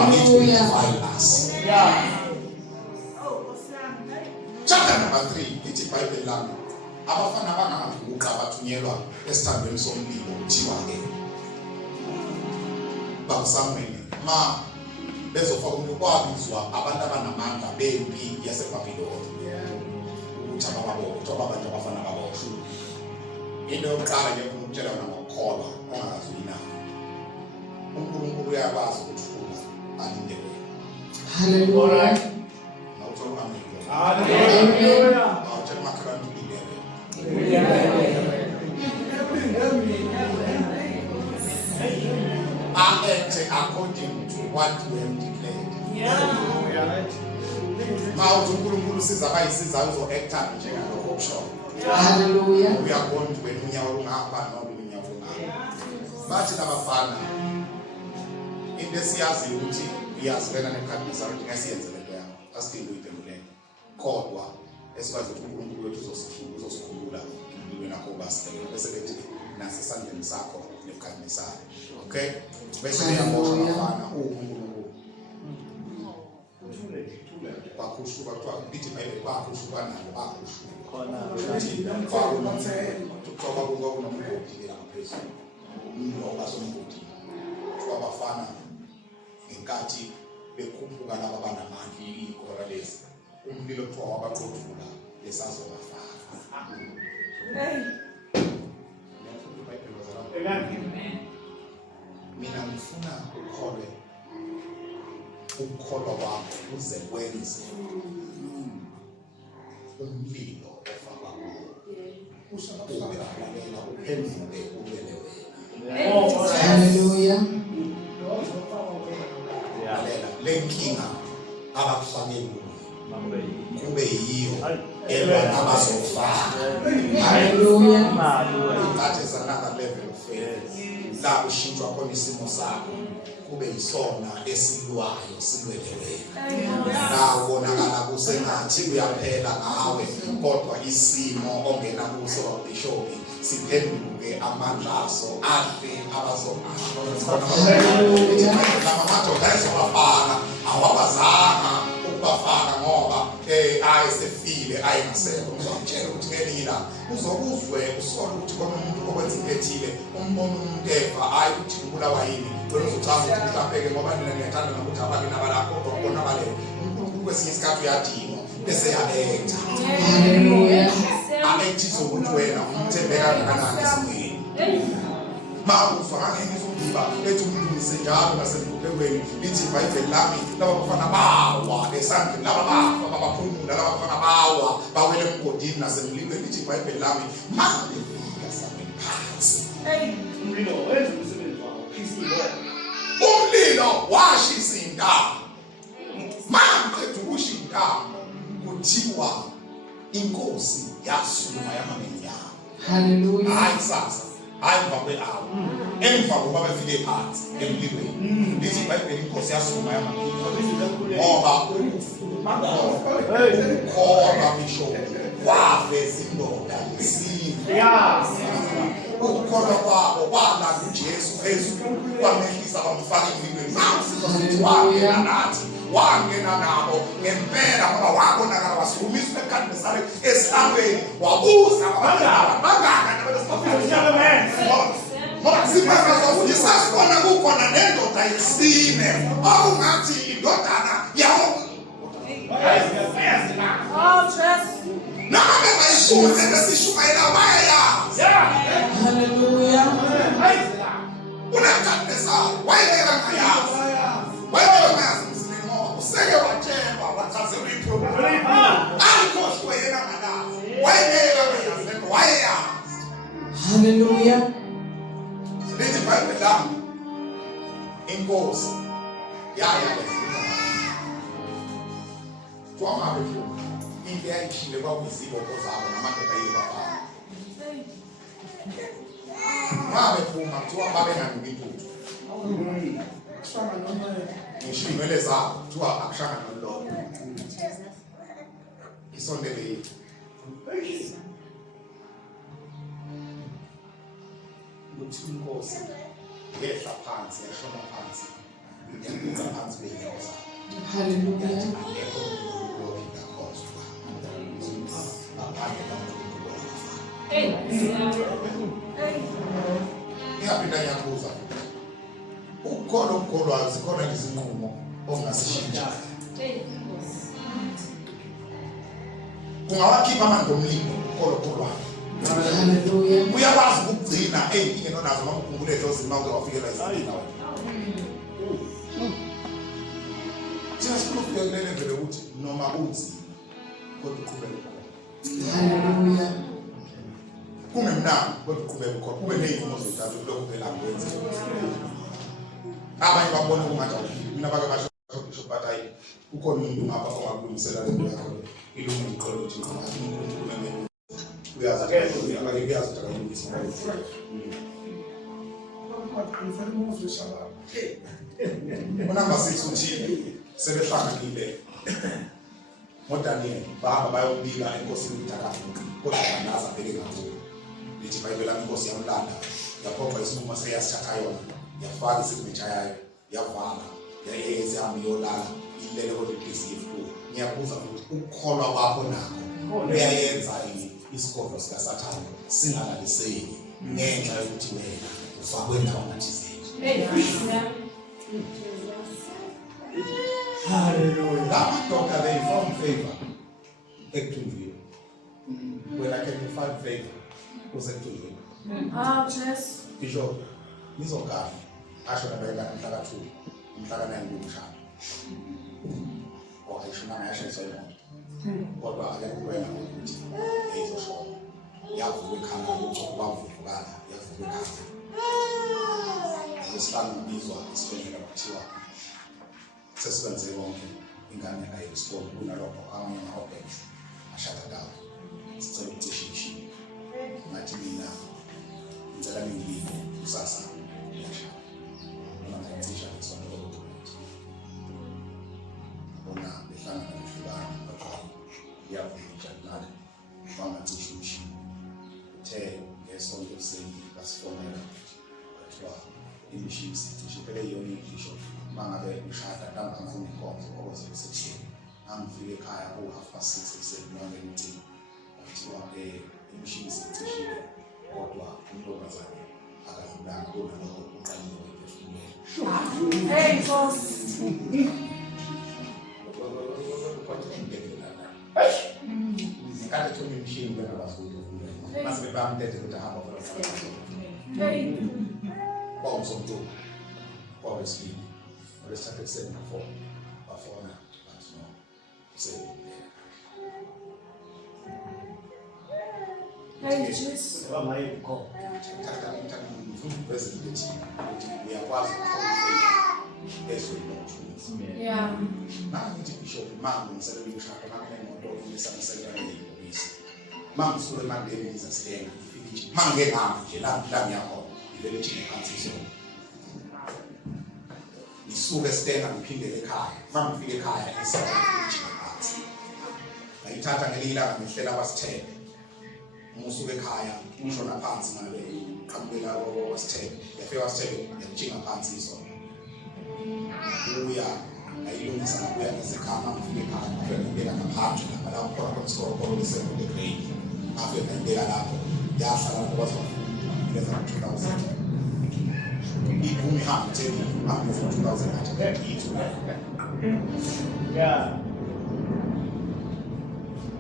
Hallelujah. Yeah. Chapter number 3 lithi iBhayibheli lami abafana bangavuka bathunyelwa esithandweni somlilo kuthiwa ke bakusamweni ma bezofaka umuntu kwabizwa abantu abanamandla bempi yaseBhabhiloni ukuthi abantu abafana baboshwe. Into yokuqala nje ukutshela wena ngokukholwa ongazwina. uNkulunkulu uyakwazi ukuthula alinde wena. Hallelujah. Awuthola amehlo. Hallelujah. Awuthola amakhala ulinde wena. Act according to what we have declared. Mawuthi uNkulunkulu siza bayisizayo uzo-acta njengalokho okusho. Hallelujah. Uyabona ukuthi wena unyawo lungapha noma unyawo lungapha. Bathi labafana into esiyaziyo ukuthi iyazilena nemkhathisa ukuthi ngasiyenze lento yakho. Asidinga uyiphendulele. Kodwa esikwazi ukuthi uNkulunkulu wethu uzosikhulula empilweni yakho basibeke bese bethi nasesandleni sakho nemkhathisa. Okay? Bese uyabona abafana uNkulunkulu. Bakushuka kwa bithi bayibe bakushuka nalo bakushuka. Khona kunomgodi ke ngaphezulu. Umloba somgodi. Kwabafana ngenkathi bekhuphuka laba banamandla ikora lezi. Umlilo kuthiwa wabaqothula lesazobafaka. Mina ngifuna ukholwe ukukholwa kwakho uze kwenze umlilo ofaka kuwo. Usabulalela uphenduke ubele wena. Hallelujah. Lalela lenkinga abakufake kuyo kube yiyo ebona abazofaka. Hallelujah. That is another level of faith. La ushintshwa khona isimo sakho kube yisona esilwayo silwele wena. Nawubonakala kusengathi uyaphela ngawe kodwa isimo ongena kuso wabishopi siphenduke amandlaso adle abazongasho. Lama madoda ayizobafaka awabazanga ukubafaka ngoba ayesefile ayengasekho. Ngizokutshela ukuthi ngelila uzokuzwe usole ukuthi khona umuntu okwenza into ethile umbona umuntu efa ayi ukuthi ubulawa yini wena uzochaza ukuthi mhlawumbe ngoba mina ngiyathanda nokuthi abake nabalakho ukubona balele uNkulunkulu kwesinye isikhathi uyadinga bese ya-acta. Hallelujah. A-actise ukuthi wena umthembeka kangakanani esimweni. Mawuzwa ngangengizombiba ethi umlungise njalo nasemphukekweni lithi iBhayibheli lami laba bafana bawa esandleni laba bafa babaphumula laba bafana bawa bawele emgodini nasemlilweni lithi iBhayibheli lami mangifika sameni phansi. Umlilo wenza umsebenzi wawo. Umlilo washisa intambo. Maqedwe ukusha intambo kuthiwa inkosi yasukuma yama ngenyama. Hallelujah. Hayi sasa hayi emva kwe-hour emva kokuba befike phansi emlilweni lithi iBhayibheli inkosi yasukuma yama ngenyama ngoba ukukholwa bisho kwaveza indoda yesintu. Ukukholwa kwabo kwala kuJesu phezulu kwamehlisa bamfaka emlilweni. Wangena nathi wangena nabo ngempela ngoba wabonakala wasukumiswa ekhathesale esihlangweni wabuza bangaka ngoba sibaza ukuthi sasibona kukhona nendoda yesine okungathi indodana yawo nami bayishuze besishumayela bayayazi. Hallelujah. Unakhathesale wayeka ngayazi wayeka ngayazi msini ngoba useke watshelwa wachazelwa iprogram ayikhohlwe yena ngalazi wayeka ngayazi lento wayayazi. Hallelujah. Lithi iBhayibheli lami inkosi yaya lefika kwamabe into yayishile kwakuzibopho zabo namadoda yebafana mabe phuma kuthiwa babenganuki intuthu ngisho iy'nwele zabo kuthiwa akushanga nololo isondele yethu ukuthi inkosi yehla phansi yashona phansi yabuza phansi beyinyawo zabo. Hallelujah. Akekho uNkulunkulu ophinda akhozwa ngaphandle kaNkulunkulu wabafana. Ngiyaphinda ngiyabuza ukukholwa okukholwayo zikhona izinqumo ongasishintsha. Ungawakhipha amanzi omlilo kolokholwa. Hallelujah. Uyakwazi ukugcina ey'nkingeni onazo uma ukhumbule edlozini uma uke wafikela izinkinga wena. Thina sifuna ukufika kule level ukuthi noma kunzima kodwa uqhubeke ukhona. Hallelujah. Kungemnandi kodwa uqhubeke ukhona. Kube ney'nqumo zezithathu kulokhu phela ngokwenza. Abanye babona kungathi mina bake basho but hayi ukhona umuntu ngapha ongakulungisela le nto yakho ilungu iqolo ukuthi uNkulunkulu uyazi uyazi ukuthi Number 6 uthi sebehlanganile ngoDaniel baba bayobika enkosini uThakathi kodwa banaza beke kakhulu lithi bayibela inkosi yamlanda yaphopha isinqumo seyasithatha yona yafaka isignature yayo yavala yayenza amiyolala ilele kodwa iPCF2 ngiyabuza ukuthi ukukholwa kwakho nakho uyayenza isikolo sikaSathane singalaliseki ngenxa yokuthi wena ufakwe ndawo ngathizeni. Hallelujah. That doctor, they found favor. Actually, when I came to find favor, was actually. Yes. Bishop, he's okay. I should have been like Mtaka 2, Mtaka 9 Bumshan. Or I should not actually say that. But I get away with it. He's a short. You have to become a talk about you have to become. The Islam is what is very about. Sesibenze bonke ingane ayisikole kunalokho amanye ama-opens ashada dawo sicela ukucishishi ngathi mina ngicela ngibike kusasa ngiyashada noma ngicisha ngisonto lokuthi bona behlangana nohlukana baqala ngiyavunja nalo bangacisha umshini uthe ngesonto ekuseni basifonela kuthiwa imishini sicishe phela iyona isho mangabe ushada ngangifuna inkonzo okuze besethini angifike ekhaya ku6:30 ekuseni noma ngithi kuthiwa imishini sicishile kodwa uNtombazane akadlulanga kunalokho uqalile ukuphefumula. Hey boss. Ngikade thola imishini bena bafuthi mase bebamthethe ukuthi ahamba for hey bawumsonto obviously we started saying before now that's no say Hey Jesus. Kama hiyo uko. President we are was Yeah. Now we bishop mangu ngisebenza ngishaka ngakho ngemoto ngisamsela ngiyibisi. Mangu sule mandeni ngizasenga ifinish. Mange ngapha nje la ngiyakho ivele chini phansi so. Isuke stena ngiphindele ekhaya mangifike ekhaya isabafika phansi ngayithatha ngelilanga ngihlela abasithebe umusuke ekhaya ushona phansi ngale qhamulela wasithebe yafika wasithebe yajinga phansi iso uya ayilungisa kuya ngesekhaya mangifike ekhaya ngafika ngibeka ngaphandle lapha la khona konsikolo lesekhole grade ngafika ngibeka lapho yahlala kwaze ngeza 2000 Ikumi hapa tena hapo 2000 Yeah.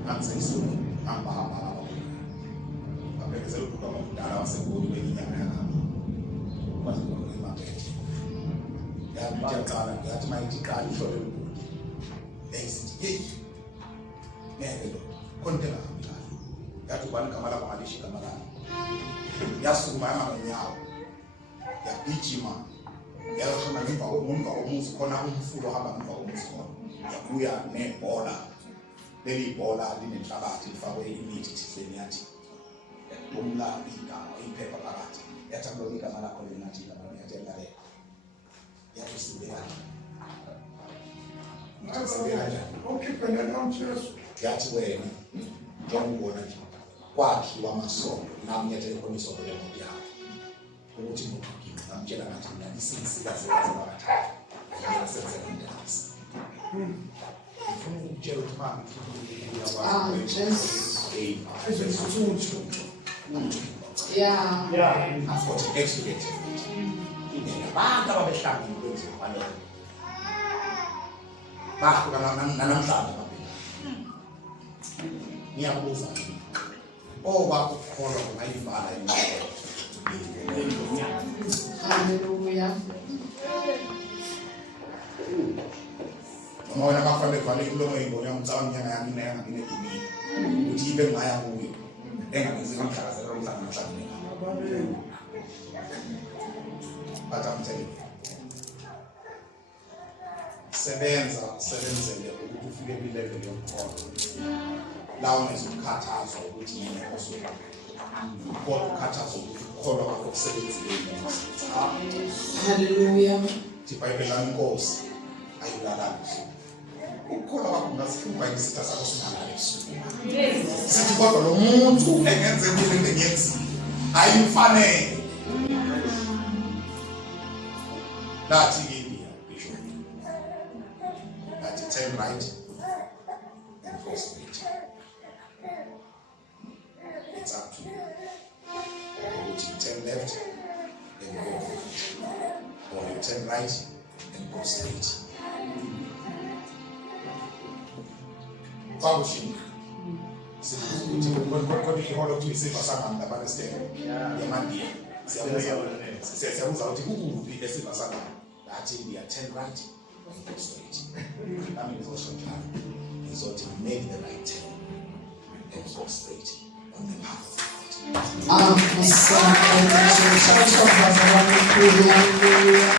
Anzaiso hapa. Apeleza kutoka mdala wa sekodi wenye nyama ya hapa. Kwa sababu ni market. Ya mjaka ya tumaiti kali shole mbudi. Exit gate. Ngelo kontena kali. Ya tubani kamala kwa hadishi kamala. Ya suma ama nyao. Yagijima yashona ngemva komuzi khona umfulo hamba ngemva komuzi khona yabuya nebhola leli bhola linenhlabathi lifakwe imithi thizeni yathi umla igama iphepha phakathi yathi ngalo igama lakho linathi igama yathi ngale yathi sibeka yathi wena njengobona nje kwakhiwa amasondo namnyathele khona isondo lemoto yakho ukuthi amtshela ngathi mina isizikaze zabathathu ngiyasenza indabisi ngifuna ukutshela ukuthi mama Yeah. I've got an experience. Abantu ababehlangene kwenziwa kwalelo namhlanje ngiyabuza bakukholwa kungayivala Hallelujah. noma wena bafanele kuvale inkomo ey'mboni yamcabanga inyanga yami inedumile ukuthi ibe ngaya kuyo engabizi kamhlakazela umhlanga namhlanje but I'm telling you, sebenzele ukuthi ufike kwi-level yokukhona la ungezukhathazwa ukuthi yini osola kodwa ukhathazwa ukuthi ukukholwa kwakho kusebenzile. Hallelujah. iBhayibheli lami inkosi ayilalali ukukholwa kwakho ungasihlupha isitha sakho singalali sithi kodwa lo muntu engenze kule nto engiyenzile ayimfanele lathi India bishop lathi turn right and go straight. It's up to you. Would you turn left and go right, or you turn right and go straight? Fabushini kodwa iholo kuthi isifa sangami labantu esitele yamandiya siyabuza ukuthi kukuphi lesifa sangami lathi India turn right and go straight. Nami ngizosho njalo ngizothi make the right turn and go straight on the path of God. Hallelujah.